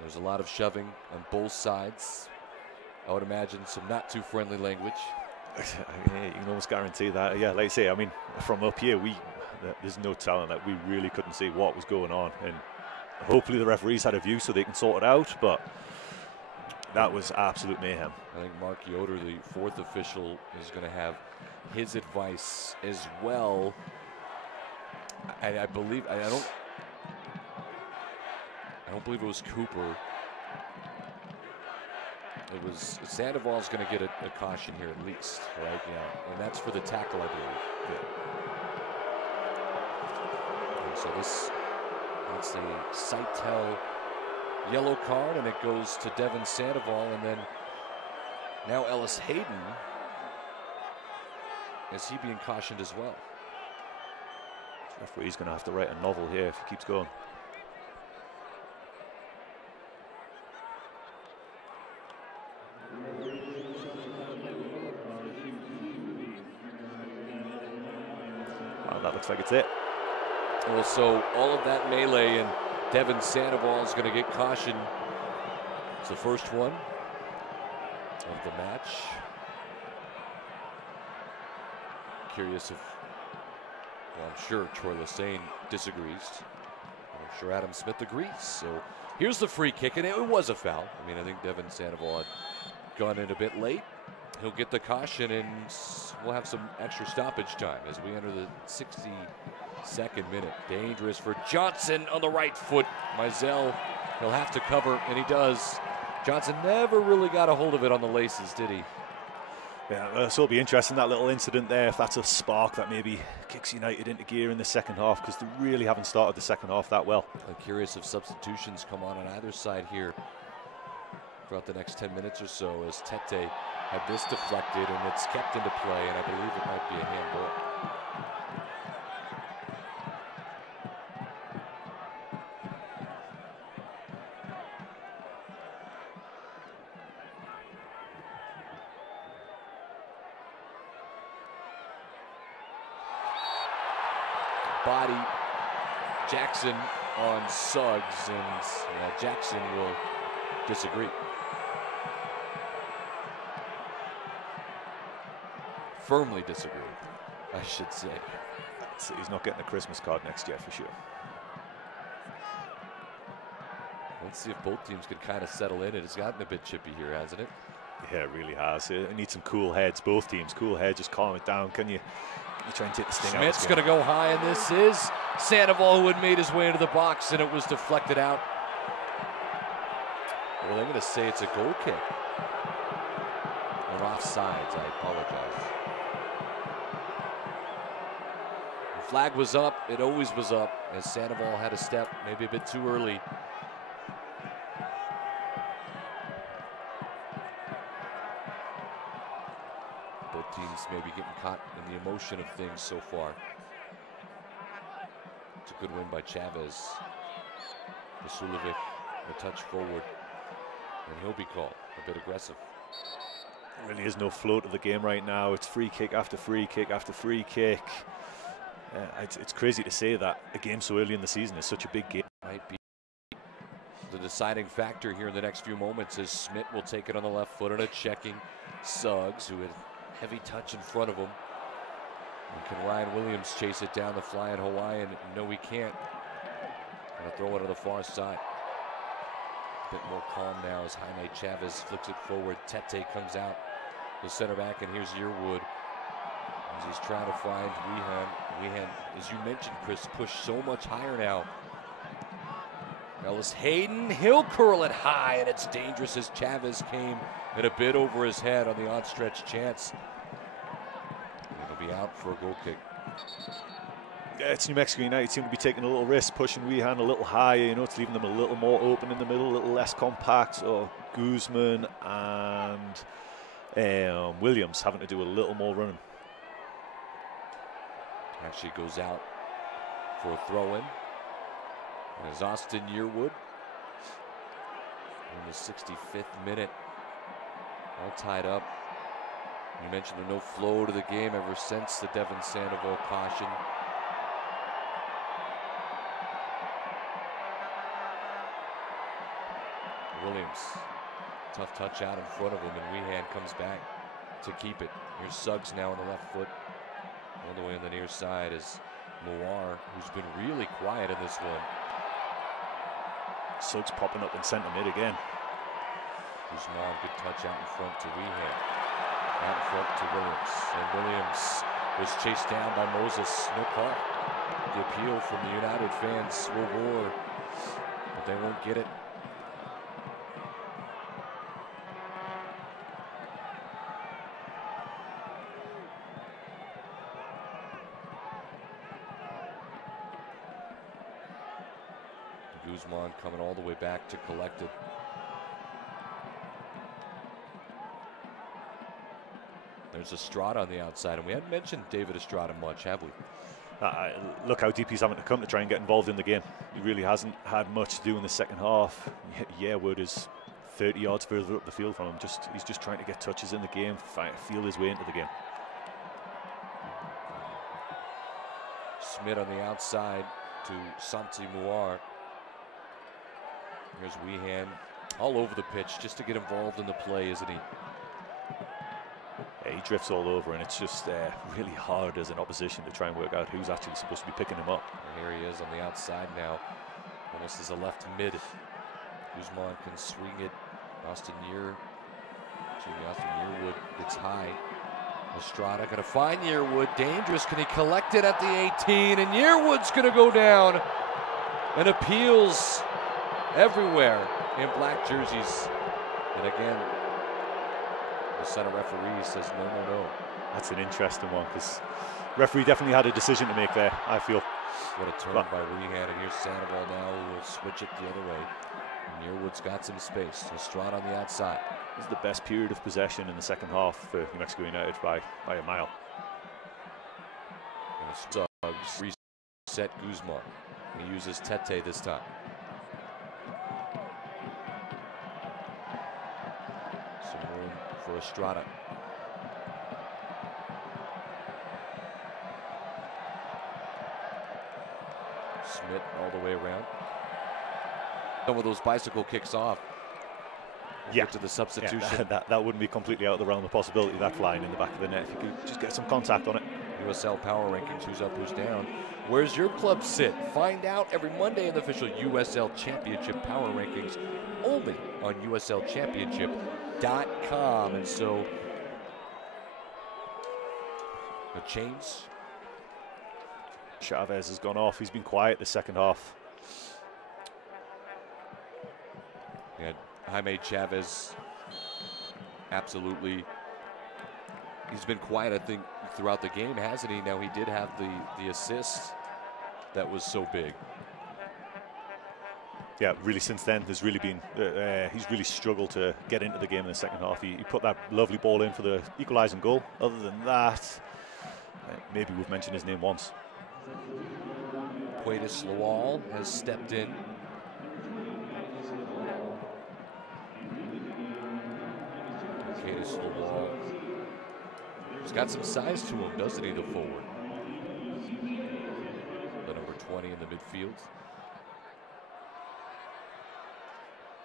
There's a lot of shoving on both sides. I would imagine some not too friendly language. Yeah, you can almost guarantee that. Yeah, like I say, I mean, from up here, there's no telling that we really couldn't see what was going on. And hopefully the referees had a view so they can sort it out, but that was absolute mayhem. I think Mark Yoder, the fourth official, is going to have his advice as well. I believe I don't believe it was Cooper. It was Sandoval's going to get a caution here at least, right? Yeah, and that's for the tackle, I believe. Yeah. So that's a Seitel yellow card, and it goes to Devin Sandoval, and then now Ellis Hayden, is he being cautioned as well? The referee's going to have to write a novel here if he keeps going. Well, that looks like it's it. Well, so all of that melee, and Devin Sandoval is going to get caution. It's the first one of the match. Curious if, well, I'm sure Troy Lesane disagrees. I'm sure Adam Smith agrees. So here's the free kick, and it was a foul. I mean, I think Devin Sandoval had gone in a bit late. He'll get the caution, and we'll have some extra stoppage time as we enter the 62nd minute. Dangerous for Johnson on the right foot. Mizell, he'll have to cover, and he does. Johnson never really got a hold of it on the laces, did he? Yeah, so it'll be interesting, that little incident there, if that's a spark that maybe kicks United into gear in the second half, because they really haven't started the second half that well. I'm curious if substitutions come on either side here throughout the next 10 minutes or so, as Tete had this deflected and it's kept into play, and I believe it might be a handball. Body Jackson on Suggs, and Jackson will disagree. Firmly disagree, I should say. He's not getting a Christmas card next year for sure. Let's see if both teams can kind of settle in. It has gotten a bit chippy here, hasn't it? Yeah, it really has. It needs some cool heads, both teams. Cool heads, just calm it down. Can you try and take the sting out? Smith's going to go high, and this is Sandoval, who had made his way into the box, and it was deflected out. Well, I'm going to say it's a goal kick. Or offsides, I apologize. The flag was up. It always was up, as Sandoval had a step, maybe a bit too early. Both teams maybe getting caught in the emotion of things so far. It's a good win by Chavez. Vasulovic, a touch forward, and he'll be called a bit aggressive. There really is no flow to the game right now. It's free kick after free kick after free kick. It's crazy to say that a game so early in the season is such a big game. Might be the deciding factor here in the next few moments, as Smith will take it on the left foot and a checking Suggs, who had heavy touch in front of him. And can Ryan Williams chase it down the flying Hawaiian? No, he can't. Gonna throw it on the far side. A bit more calm now as Jaime Chavez flicks it forward. Tete comes out, the center back, and here's Yearwood as he's trying to find Wehan. Wehan, as you mentioned, Chris, pushed so much higher now. Ellis Hayden, he'll curl it high, and it's dangerous as Chavez came and a bit over his head on the on-stretch chance. It'll be out for a goal kick. Yeah, it's New Mexico United seem to be taking a little risk, pushing Wehan a little higher. You know, it's leaving them a little more open in the middle, a little less compact. So Guzman and Williams having to do a little more running. Actually goes out for a throw-in. There's Austin Yearwood in the 65th minute. All tied up. You mentioned there's no flow to the game ever since the Devin Sandoval caution. Williams, tough touch out in front of him, and Wehan comes back to keep it. Here's Suggs now on the left foot. All the way on the near side is Moir, who's been really quiet in this one. Suggs popping up in centre mid again. Guzman, good touch out in front to Wehan. Out in front to Williams. And Williams was chased down by Moses. No call. The appeal from the United fans will roar, but they won't get it. Guzman coming all the way back to collect it. There's Estrada on the outside, and we hadn't mentioned David Estrada much, have we? Look how deep he's having to come to try and get involved in the game. He really hasn't had much to do in the second half. Yearwood is 30 yards further up the field from him. He's just trying to get touches in the game, feel his way into the game. Smith on the outside to Santi Moir. Here's Wehan all over the pitch just to get involved in the play, isn't he? Yeah, he drifts all over, and it's just really hard as an opposition to try and work out who's actually supposed to be picking him up. And here he is on the outside now, almost as a left mid. Guzman can swing it. Austin Yearwood gets high. Estrada gonna find Yearwood, dangerous. Can he collect it at the 18? And Yearwood's gonna go down. And appeals everywhere in black jerseys. And again, The center referee says no, no, no. That's an interesting one because referee definitely had a decision to make there, I feel. What a turn by Lehan, and here's Sandoval now who will switch it the other way. Nearwood's got some space. Estrada on the outside. This is the best period of possession in the second half for New Mexico United by a mile. And Suggs reset Guzman. He uses Tete this time. Some room for Estrada. Smith all the way around. Some of those bicycle kicks off. We'll get to the substitution. Yeah, that wouldn't be completely out of the realm of possibility, that flying in the back of the net. If you could just get some contact on it. USL Power Rankings, who's up, who's down. Where's your club sit? Find out every Monday in the official USL Championship Power Rankings, only on USLChampionship.com. And so, the chains. Chavez has gone off. He's been quiet the second half. And Jaime Chavez, absolutely. He's been quiet, I think, throughout the game, hasn't he? Now, he did have the assist that was so big. Yeah, really, since then, there's really been, he's really struggled to get into the game in the second half. He put that lovely ball in for the equalising goal. Other than that, maybe we've mentioned his name once. Quaidus Lawal has stepped in. Quaidus Lawal. He's got some size to him, doesn't he, the forward? The number 20 in the midfield.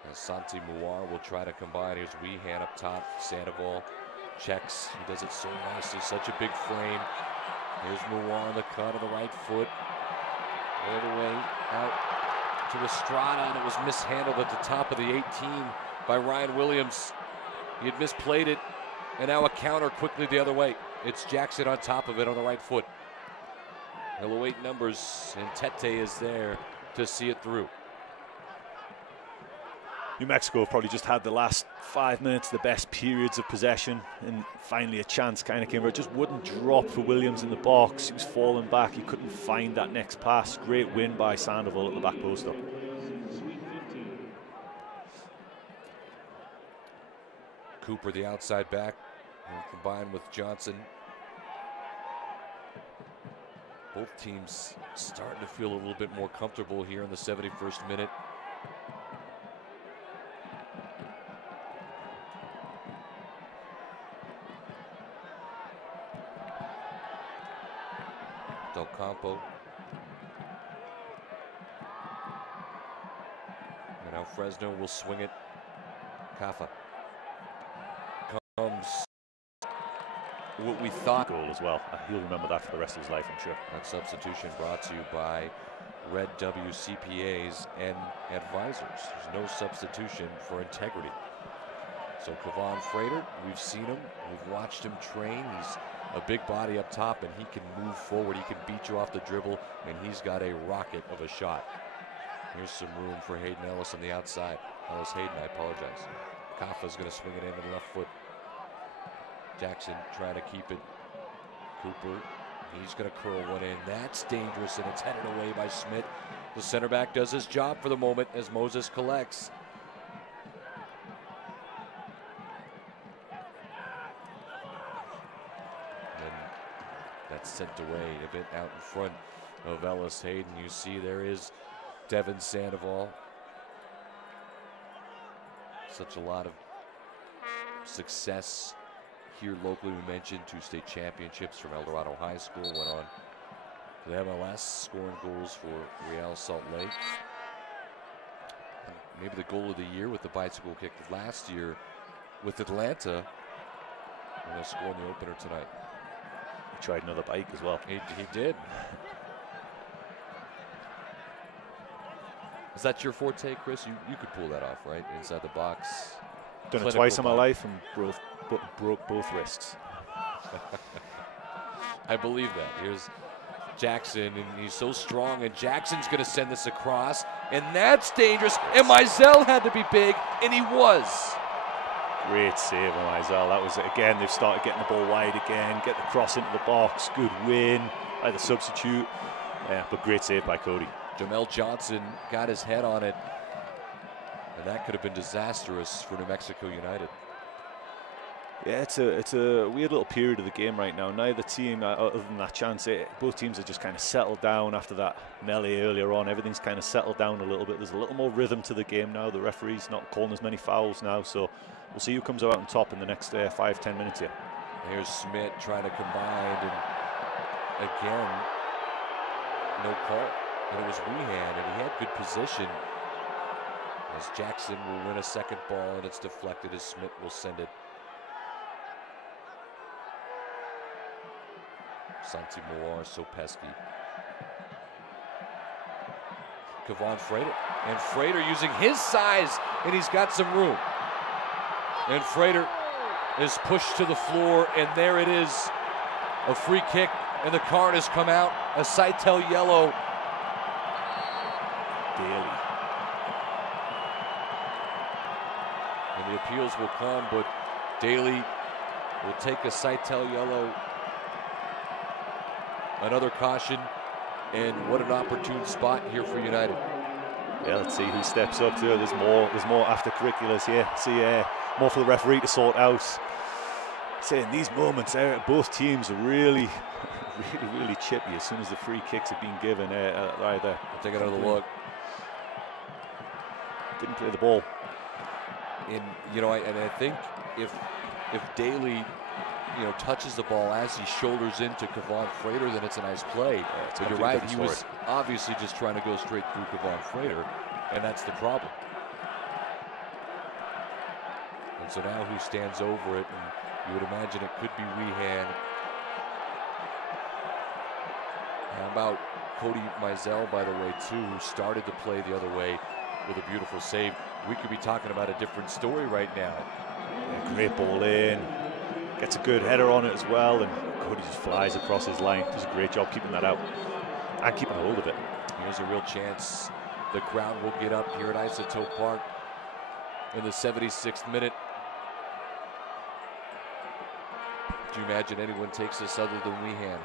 And Santi Muar will try to combine. Here's Weehan up top. Sandoval checks. He does it so nicely. Such a big frame. Here's Muar on the cut of the right foot. All the way out to Estrada, and it was mishandled at the top of the 18 by Ryan Williams. He had misplayed it, and now a counter quickly the other way. It's Jackson on top of it on the right foot. He'll await numbers, and Tete is there to see it through. New Mexico have probably just had the last 5 minutes, the best periods of possession, and finally a chance kind of came where it just wouldn't drop for Williams in the box. He was falling back. He couldn't find that next pass. Great win by Sandoval at the back post though. Cooper, the outside back, combined with Johnson. Both teams starting to feel a little bit more comfortable here in the 71st minute. Del Campo. And now Fresno will swing it. Kapha. Comes what we thought. Goal as well. He'll remember that for the rest of his life, I'm sure. That substitution brought to you by Red WCPAs and Advisors. There's no substitution for integrity. So Kevon Frater, we've seen him, we've watched him train. He's a big body up top, and he can move forward. He can beat you off the dribble, and he's got a rocket of a shot. Here's some room for Hayden Ellis on the outside. Ellis Hayden, I apologize. Kapha's going to swing it in with the left foot. Jackson trying to keep it. Cooper, he's going to curl one in. That's dangerous, and it's headed away by Smith. The center back does his job for the moment as Moses collects. Sent away a bit out in front of Ellis Hayden. You see there is Devin Sandoval. Such a lot of success here locally. We mentioned 2 state championships from El Dorado High School. Went on to the MLS, scoring goals for Real Salt Lake. And maybe the goal of the year with the bicycle kick last year with Atlanta. And they'll score in the opener tonight. He tried another bike as well. He did. Is that your forte, Chris? You could pull that off, right? Inside the box. Done it twice in my life and broke both wrists. I believe that. Here's Jackson, and he's so strong, and Jackson's going to send this across, and that's dangerous. And Mizell had to be big, and he was. Great save on Mizell. That was it again. They've started getting the ball wide again, get the cross into the box. Good win by the substitute. But great save by Cody. Jamel Johnson got his head on it, and that could have been disastrous for New Mexico United. Yeah, it's a weird little period of the game right now. Neither team, other than that chance, both teams are just kind of settled down after that melee earlier on. Everything's kind of settled down a little bit. There's a little more rhythm to the game now. The referee's not calling as many fouls now, so we'll see who comes out on top in the next 5-10 minutes here. Here's Smith trying to combine, and again, no call. And it was Wehan, and he had good position. As Jackson will win a second ball, and it's deflected as Smith will send it. Santi Moar, so pesky. Kevon Frater. And Frater using his size, and he's got some room. And Frater is pushed to the floor, and there it is. A free kick, and the card has come out. A Seitel yellow. Daly. And the appeals will come, but Daly will take a Seitel yellow. Another caution, and what an opportune spot here for United. Yeah, let's see who steps up to it. There's more after curriculars here. See, more for the referee to sort out. Say in these moments, both teams are really chippy as soon as the free kicks have been given. Right there. Take another look. Didn't play the ball. And I think if Daly touches the ball as he shoulders into Kevon Frater, then it's a nice play. But you're right, he was obviously just trying to go straight through Kevon Frater, and that's the problem. And so now who stands over it, and you would imagine it could be Wehan. How about Cody Mizell, by the way, too, who started to play the other way with a beautiful save. We could be talking about a different story right now. Yeah, great ball in. Gets a good header on it as well, and Cody just flies across his line. Does a great job keeping that out and keeping hold of it. Here's a real chance. The crowd will get up here at Isotope Park in the 76th minute. Do you imagine anyone takes this other than Wehan?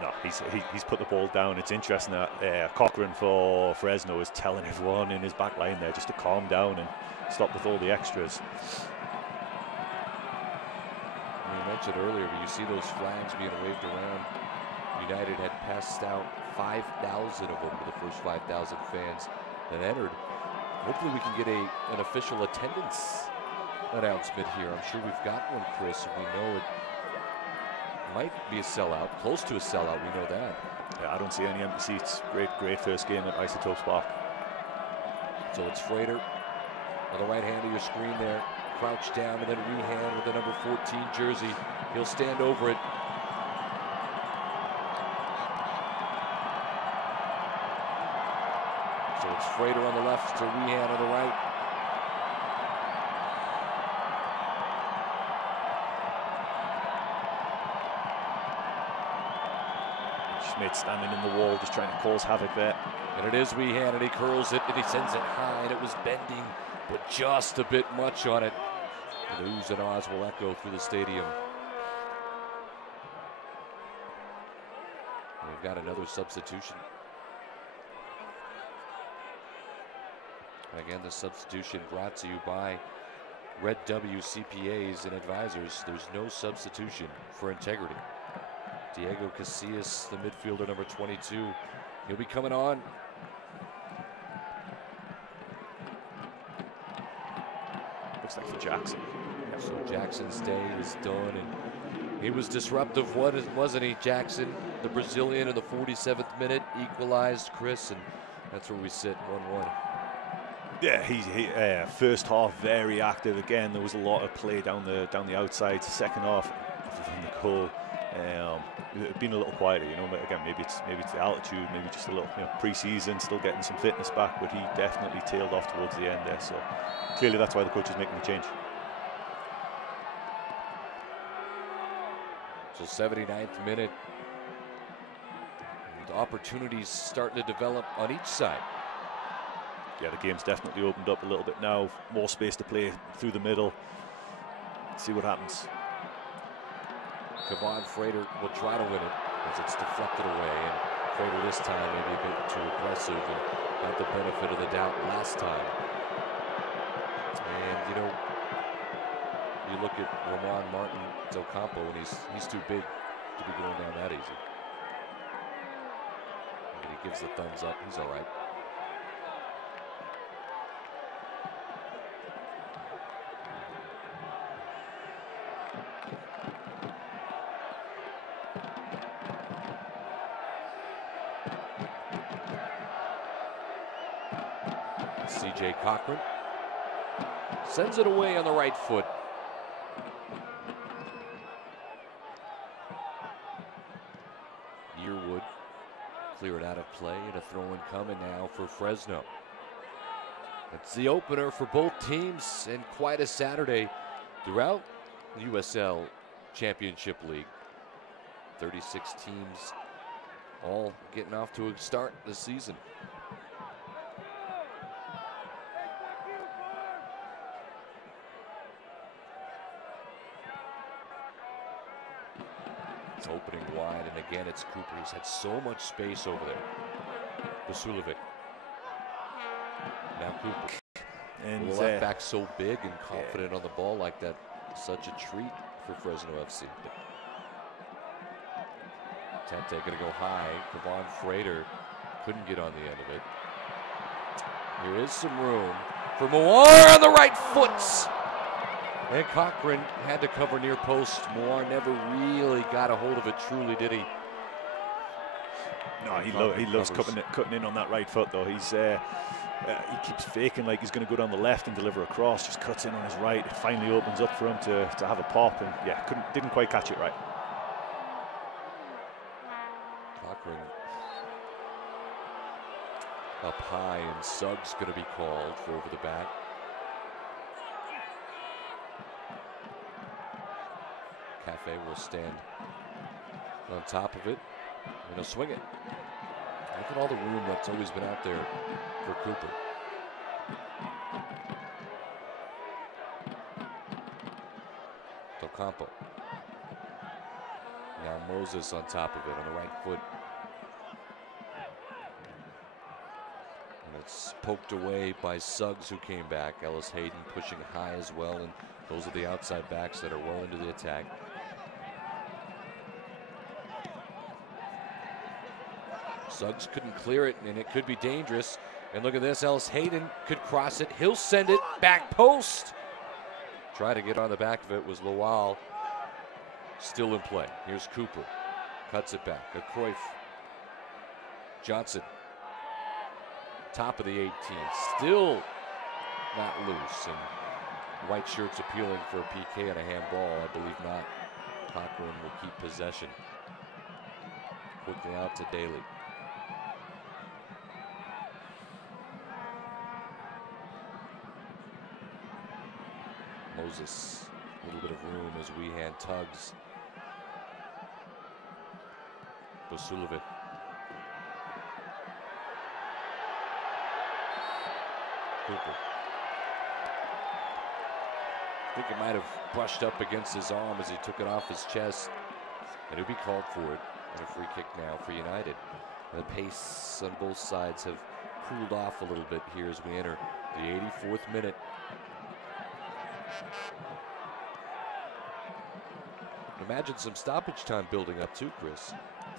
No, he's put the ball down. It's interesting that Cochran for Fresno is telling everyone in his back line there just to calm down and stop with all the extras. You mentioned earlier, but you see those flags being waved around. United had passed out 5,000 of them to the first 5,000 fans that entered. Hopefully we can get an official attendance announcement here. I'm sure we've got one, Chris, and we know it might be a sellout, close to a sellout, we know that. Yeah, I don't see any empty seats. Great first game at Isotope Park. So it's Frater on the right hand of your screen there. Crouched down, and then Wehan with the number 14 jersey. He'll stand over it. So it's Frater on the left to Wehan on the right. Schmidt standing in the wall, just trying to cause havoc there. And it is Wehan, and he curls it, and he sends it high, and it was bending, but just a bit much on it. And the oohs and ahs will echo through the stadium. And we've got another substitution. And again, the substitution brought to you by Red W CPAs and Advisors. There's no substitution for integrity. Diego Casillas, the midfielder, number 22. He'll be coming on. Looks like for Jackson. Yep. So Jackson's day is done, and he was disruptive, wasn't he, Jackson? The Brazilian in the 47th minute equalized, Chris, and that's where we sit, 1-1. Yeah, he first half very active again. There was a lot of play down the outside. Second half, other than the goal, been a little quieter, Again, maybe it's the altitude, maybe just a little, pre-season, still getting some fitness back. But he definitely tailed off towards the end there. So clearly, that's why the coach is making the change. So 79th minute, and opportunities starting to develop on each side. Yeah, the game's definitely opened up a little bit now. More space to play through the middle. see what happens. Kapha Frater will try to win it as it's deflected away, and Frater this time maybe a bit too aggressive and got the benefit of the doubt last time. And, you know, you look at Ramon Martin Del Campo, and he's too big to be going down that easy. And he gives the thumbs up. He's all right. C.J. Cochran sends it away on the right foot. Yearwood clear it out of play, and a throw-in coming now for Fresno. It's the opener for both teams, and quite a Saturday throughout the USL Championship League. 36 teams all getting off to a start this season. It's opening wide, and again it's Cooper. He's had so much space over there. Basulovic. Now Cooper. And the left back so big and confident on the ball like that. Such a treat for Fresno FC. Tente going to go high. Kapha Frater couldn't get on the end of it. There is some room for Moir on the right foot. And Cochran had to cover near post. Moir never really got a hold of it truly, did he? No, he loves cutting in on that right foot, though. He's he keeps faking like he's going to go down the left and deliver a cross. Just cuts in on his right. It finally opens up for him to have a pop, and yeah, didn't quite catch it right. Cochran up high, and Suggs going to be called for over the back. Kapha will stand on top of it, and he'll swing it. Look at all the room that's always been out there for Cooper. Del Campo. Now Moses on top of it on the right foot. And it's poked away by Suggs, who came back. Ellis Hayden pushing high as well, and those are the outside backs that are well into the attack. Suggs couldn't clear it, and it could be dangerous. And look at this, Ellis Hayden could cross it. He'll send it back post. Try to get on the back of it was Lowell. Still in play. Here's Cooper. Cuts it back. A Cruyff. Johnson. Top of the 18. Still not loose. And white shirts appealing for a PK and a handball. I believe not. Cochran will keep possession. Quickly out to Daly. Moses, a little bit of room as Wehan tugs. Basulovic. Cooper. I think it might have brushed up against his arm as he took it off his chest. And he'll be called for it. And a free kick now for United. The pace on both sides have cooled off a little bit here as we enter the 84th minute. Imagine some stoppage time building up too, Chris.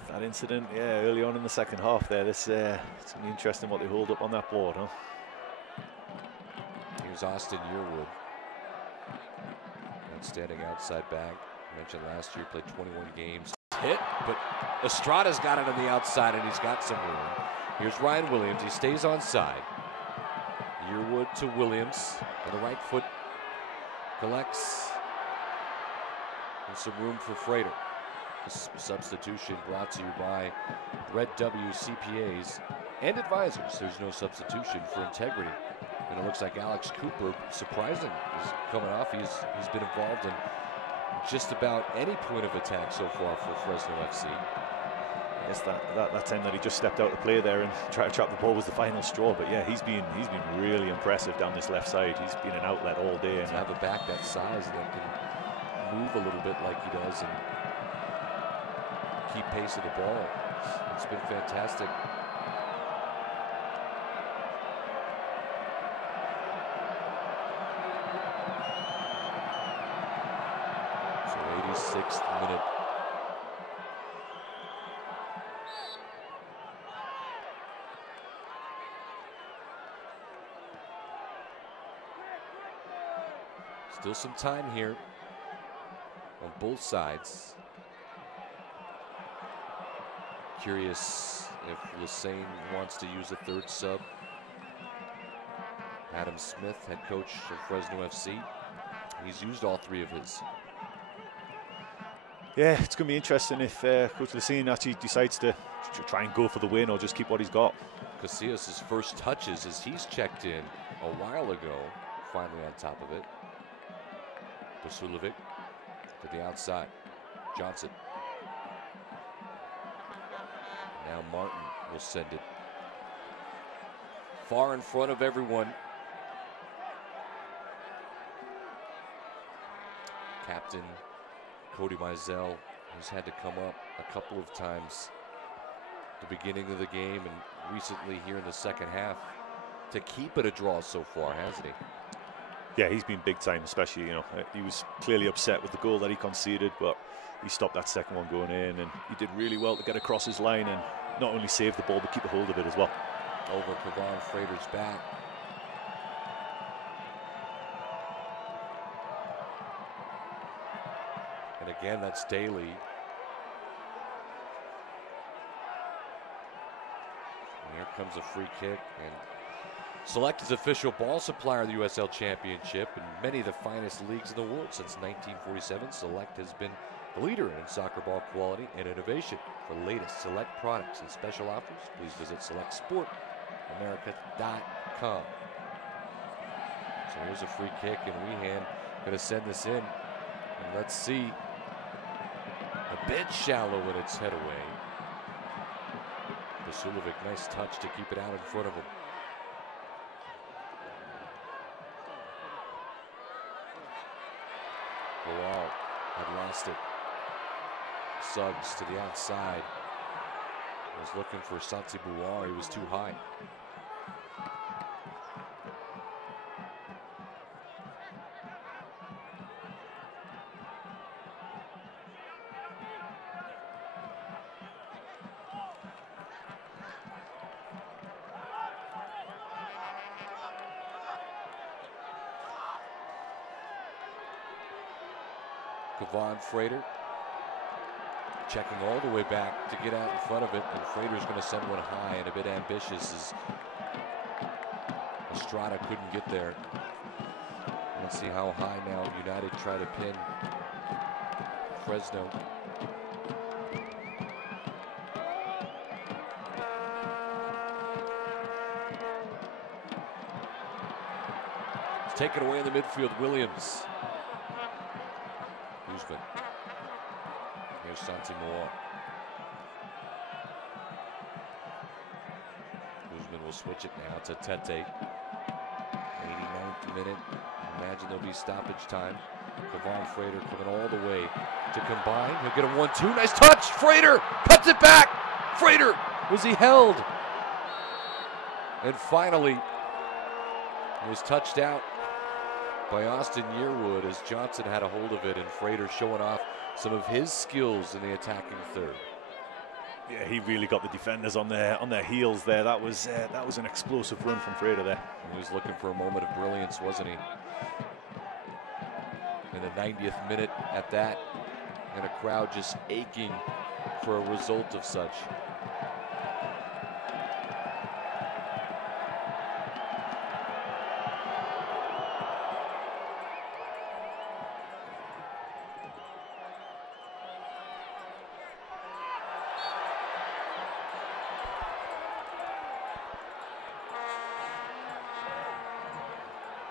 That incident, yeah, early on in the second half there. It's going to be interesting what they hold up on that board, huh? Here's Austin Yearwood. Outstanding outside back. I mentioned last year played 21 games. Hit, but Estrada's got it on the outside, and he's got some room. Here's Ryan Williams. He stays on side. Yearwood to Williams on the right foot. Collects. And some room for Frater. This substitution brought to you by Red W CPAs and advisors. There's no substitution for integrity. And it looks like Alex Cooper, surprising, is coming off. He's been involved in just about any point of attack so far for Fresno FC. I guess that time that he just stepped out to play there and tried to trap the ball was the final straw. But yeah, he's been really impressive down this left side. He's been an outlet all day. And to have a back that size that can move a little bit like he does and keep pace of the ball. It's been fantastic. So 86th minute. Still some time here on both sides. Curious if Lassane wants to use a third sub. Adam Smith, head coach of Fresno FC. He's used all three of his. Yeah, it's going to be interesting if Coach Lassane actually decides to try and go for the win or just keep what he's got. Casillas' first touches as he's checked in a while ago, finally on top of it. Basulovic to the outside. Johnson. Now Martin will send it far in front of everyone. Captain Cody Mizell, who's had to come up a couple of times at the beginning of the game and recently here in the second half to keep it a draw so far, hasn't he? Yeah, he's been big time, especially, you know, he was clearly upset with the goal that he conceded, but he stopped that second one going in, and he did really well to get across his line and not only save the ball, but keep a hold of it as well. Over Kavan Frater's back. And again, that's Daly. And here comes a free kick, and Select is official ball supplier of the USL Championship in many of the finest leagues in the world. Since 1947, Select has been the leader in soccer ball quality and innovation. For the latest Select products and special offers, please visit selectsportamerica.com. So here's a free kick, and Wehan going to send this in. And let's see. A bit shallow when it's head away. Basulovic, nice touch to keep it out in front of him. Bilal had lost it. Suggs to the outside. Was looking for Santi Bouar. He was too high. Kavan Frater checking all the way back to get out in front of it, and Frater's going to send one high and a bit ambitious as Estrada couldn't get there. Let's see how high now United try to pin Fresno. It's taken away in the midfield, Williams. Guzman. Here's Santi Moore. Guzman will switch it now to Tete. 89th minute. Imagine there'll be stoppage time. Kavan Frater coming all the way to combine. He'll get a 1-2. Nice touch. Frater cuts it back. Frater, was he held? And finally, he was touched out by Austin Yearwood as Johnson had a hold of it, and Frater showing off some of his skills in the attacking third. Yeah, he really got the defenders on their heels there. That was an explosive run from Frater there. He was looking for a moment of brilliance, wasn't he? In the 90th minute at that, and a crowd just aching for a result of such.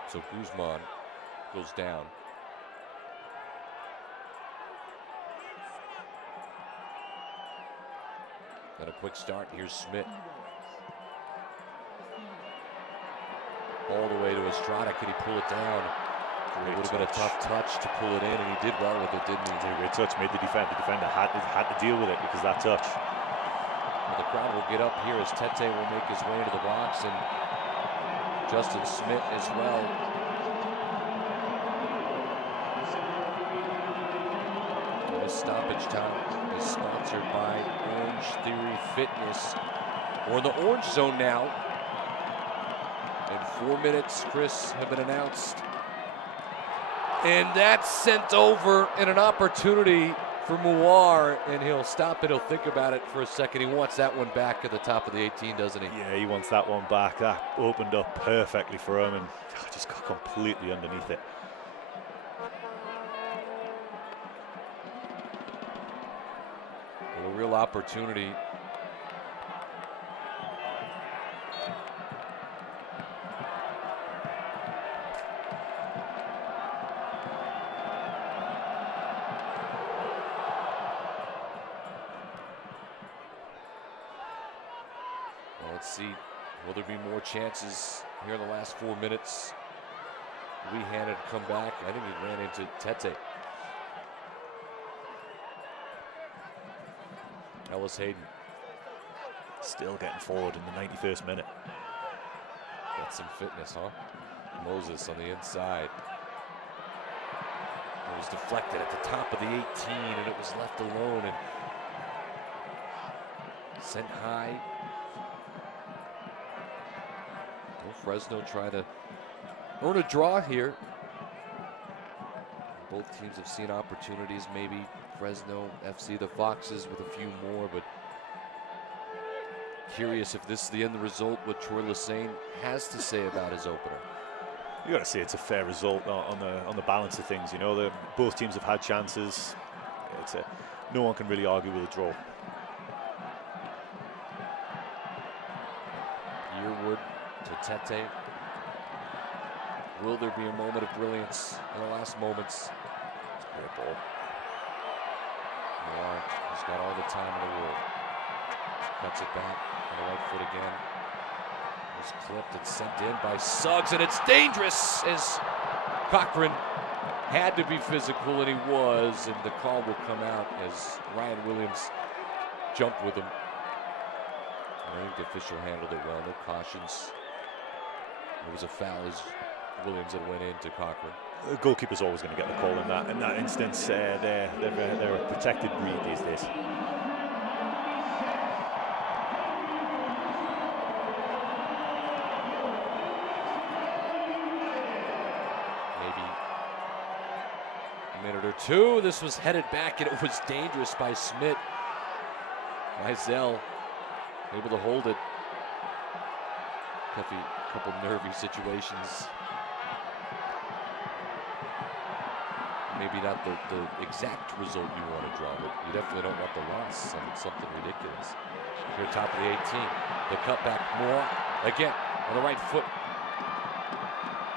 So Guzman goes down. Got a quick start. Here's Smith. All the way to Estrada. Can he pull it down? It would have been a tough touch to pull it in, and he did well with it, didn't he? Great touch, made the defender had to deal with it because of that touch. Well, the crowd will get up here as Tete will make his way into the box, and Justin Smith as well. And this stoppage time is sponsored by Orange Theory Fitness. We're in the orange zone now. And 4 minutes, Chris, have been announced. And that's sent over in an opportunity for Muar, and he'll stop it. He'll think about it for a second. He wants that one back at the top of the 18, doesn't he? Yeah, he wants that one back. That opened up perfectly for him, and just got completely underneath it. Well, a real opportunity. Let's see, will there be more chances here in the last 4 minutes? Lehan had come back. I think he ran into Tete. Ellis Hayden. Still getting forward in the 91st minute. Got some fitness, huh? Moses on the inside. It was deflected at the top of the 18, and it was left alone and sent high. Fresno trying to earn a draw here. Both teams have seen opportunities. Maybe Fresno FC, the Foxes, with a few more, but curious if this is the end result, what Troy Lesane has to say about his opener. You got to say it's a fair result on the balance of things. You know, both teams have had chances. No one can really argue with a draw. Yearwood to Tete. Will there be a moment of brilliance in the last moments? It's a great ball. Juan has got all the time in the world. Cuts it back on the right foot again. It was clipped and sent in by Suggs, and it's dangerous as Cochran had to be physical, and he was, and the call will come out as Ryan Williams jumped with him. I think the official handled it well. No cautions. It was a foul as Williams that went into Cochran. The goalkeeper's always going to get the call in that instance. They're a protected breed these days. Maybe a minute or two. This was headed back, and it was dangerous by Smith. Mizell able to hold it. Kapha, a couple nervy situations. Maybe not the exact result you want to draw, but you definitely don't want the loss. I mean, something ridiculous. Here, top of the 18. The cutback, more again on the right foot.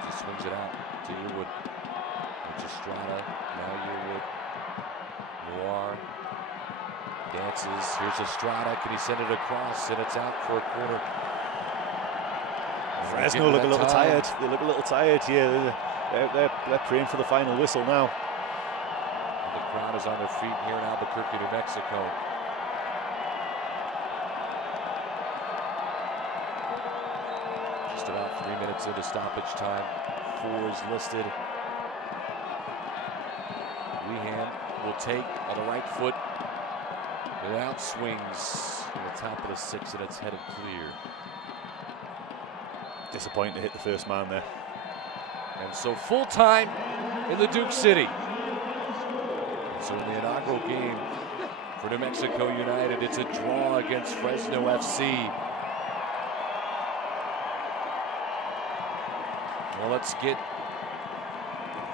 Just swings it out to Yearwood. It's Estrada, now Yearwood. Noir. Dances, here's Estrada, can he send it across, and it's out for a corner. Fresno look a little tired. They look a little tired here. They're praying for the final whistle now. And the crowd is on their feet here in Albuquerque, New Mexico. Just about 3 minutes into stoppage time. 4 is listed. Lehan will take on the right foot. Without swings on the top of the 6, and it's headed clear. Disappointing to hit the first man there. And so full time in the Duke City. So in the inaugural game for New Mexico United, it's a draw against Fresno FC. Well, let's get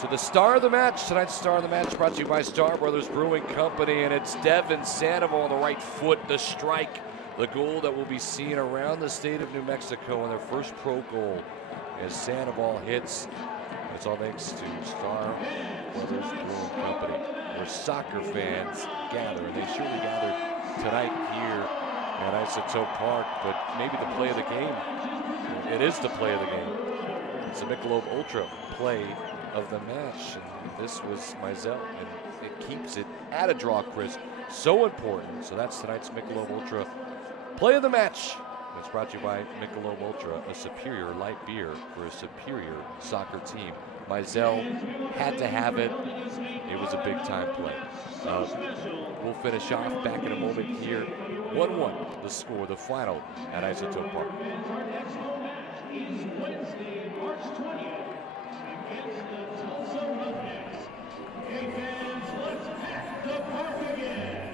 to the star of the match. Tonight's star of the match brought to you by Star Brothers Brewing Company, and it's Devin Sandoval on the right foot, the strike, the goal that will be seen around the state of New Mexico in their first pro goal as Sandoval hits. It's all thanks to Star Brothers Brewing Company, where soccer fans gather, and they surely gathered tonight here at Isotope Park, but maybe the play of the game. It is the play of the game. It's the Michelob Ultra play of the match. And this was Mizell, and it keeps it at a draw, Chris. So important. So that's tonight's Michelob Ultra play of the match. It's brought to you by Michelob Ultra, a superior light beer for a superior soccer team. Mizell had to have it. It was a big-time play. We'll finish off back in a moment here. 1-1, the score, the final at Isotope Park. Wednesday, March 20th, against the Tulsa Roughnecks. Hey fans, let's pack the park again.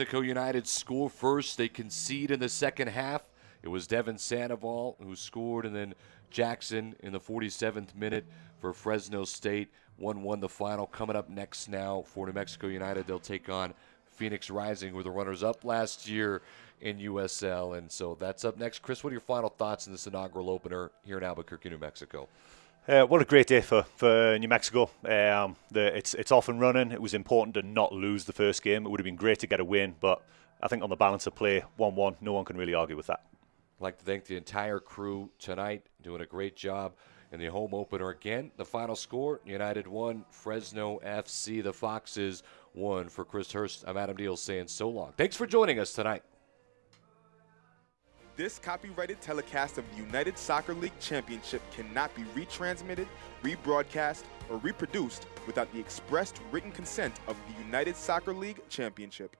Mexico United score first. They concede in the second half. It was Devin Sandoval who scored, and then Jackson in the 47th minute for Fresno State. 1-1 the final. Coming up next now for New Mexico United, they'll take on Phoenix Rising, who were the runners-up last year in USL. And so that's up next. Chris, what are your final thoughts in this inaugural opener here in Albuquerque, New Mexico? What a great day for New Mexico. It's off and running. It was important to not lose the first game. It would have been great to get a win, but I think on the balance of play, 1-1, no one can really argue with that. I'd like to thank the entire crew tonight, doing a great job in the home opener. Again, the final score, United 1, Fresno FC, the Foxes 1. For Chris Hurst, I'm Adam Deal saying so long. Thanks for joining us tonight. This copyrighted telecast of the United Soccer League Championship cannot be retransmitted, rebroadcast, or reproduced without the expressed written consent of the United Soccer League Championship.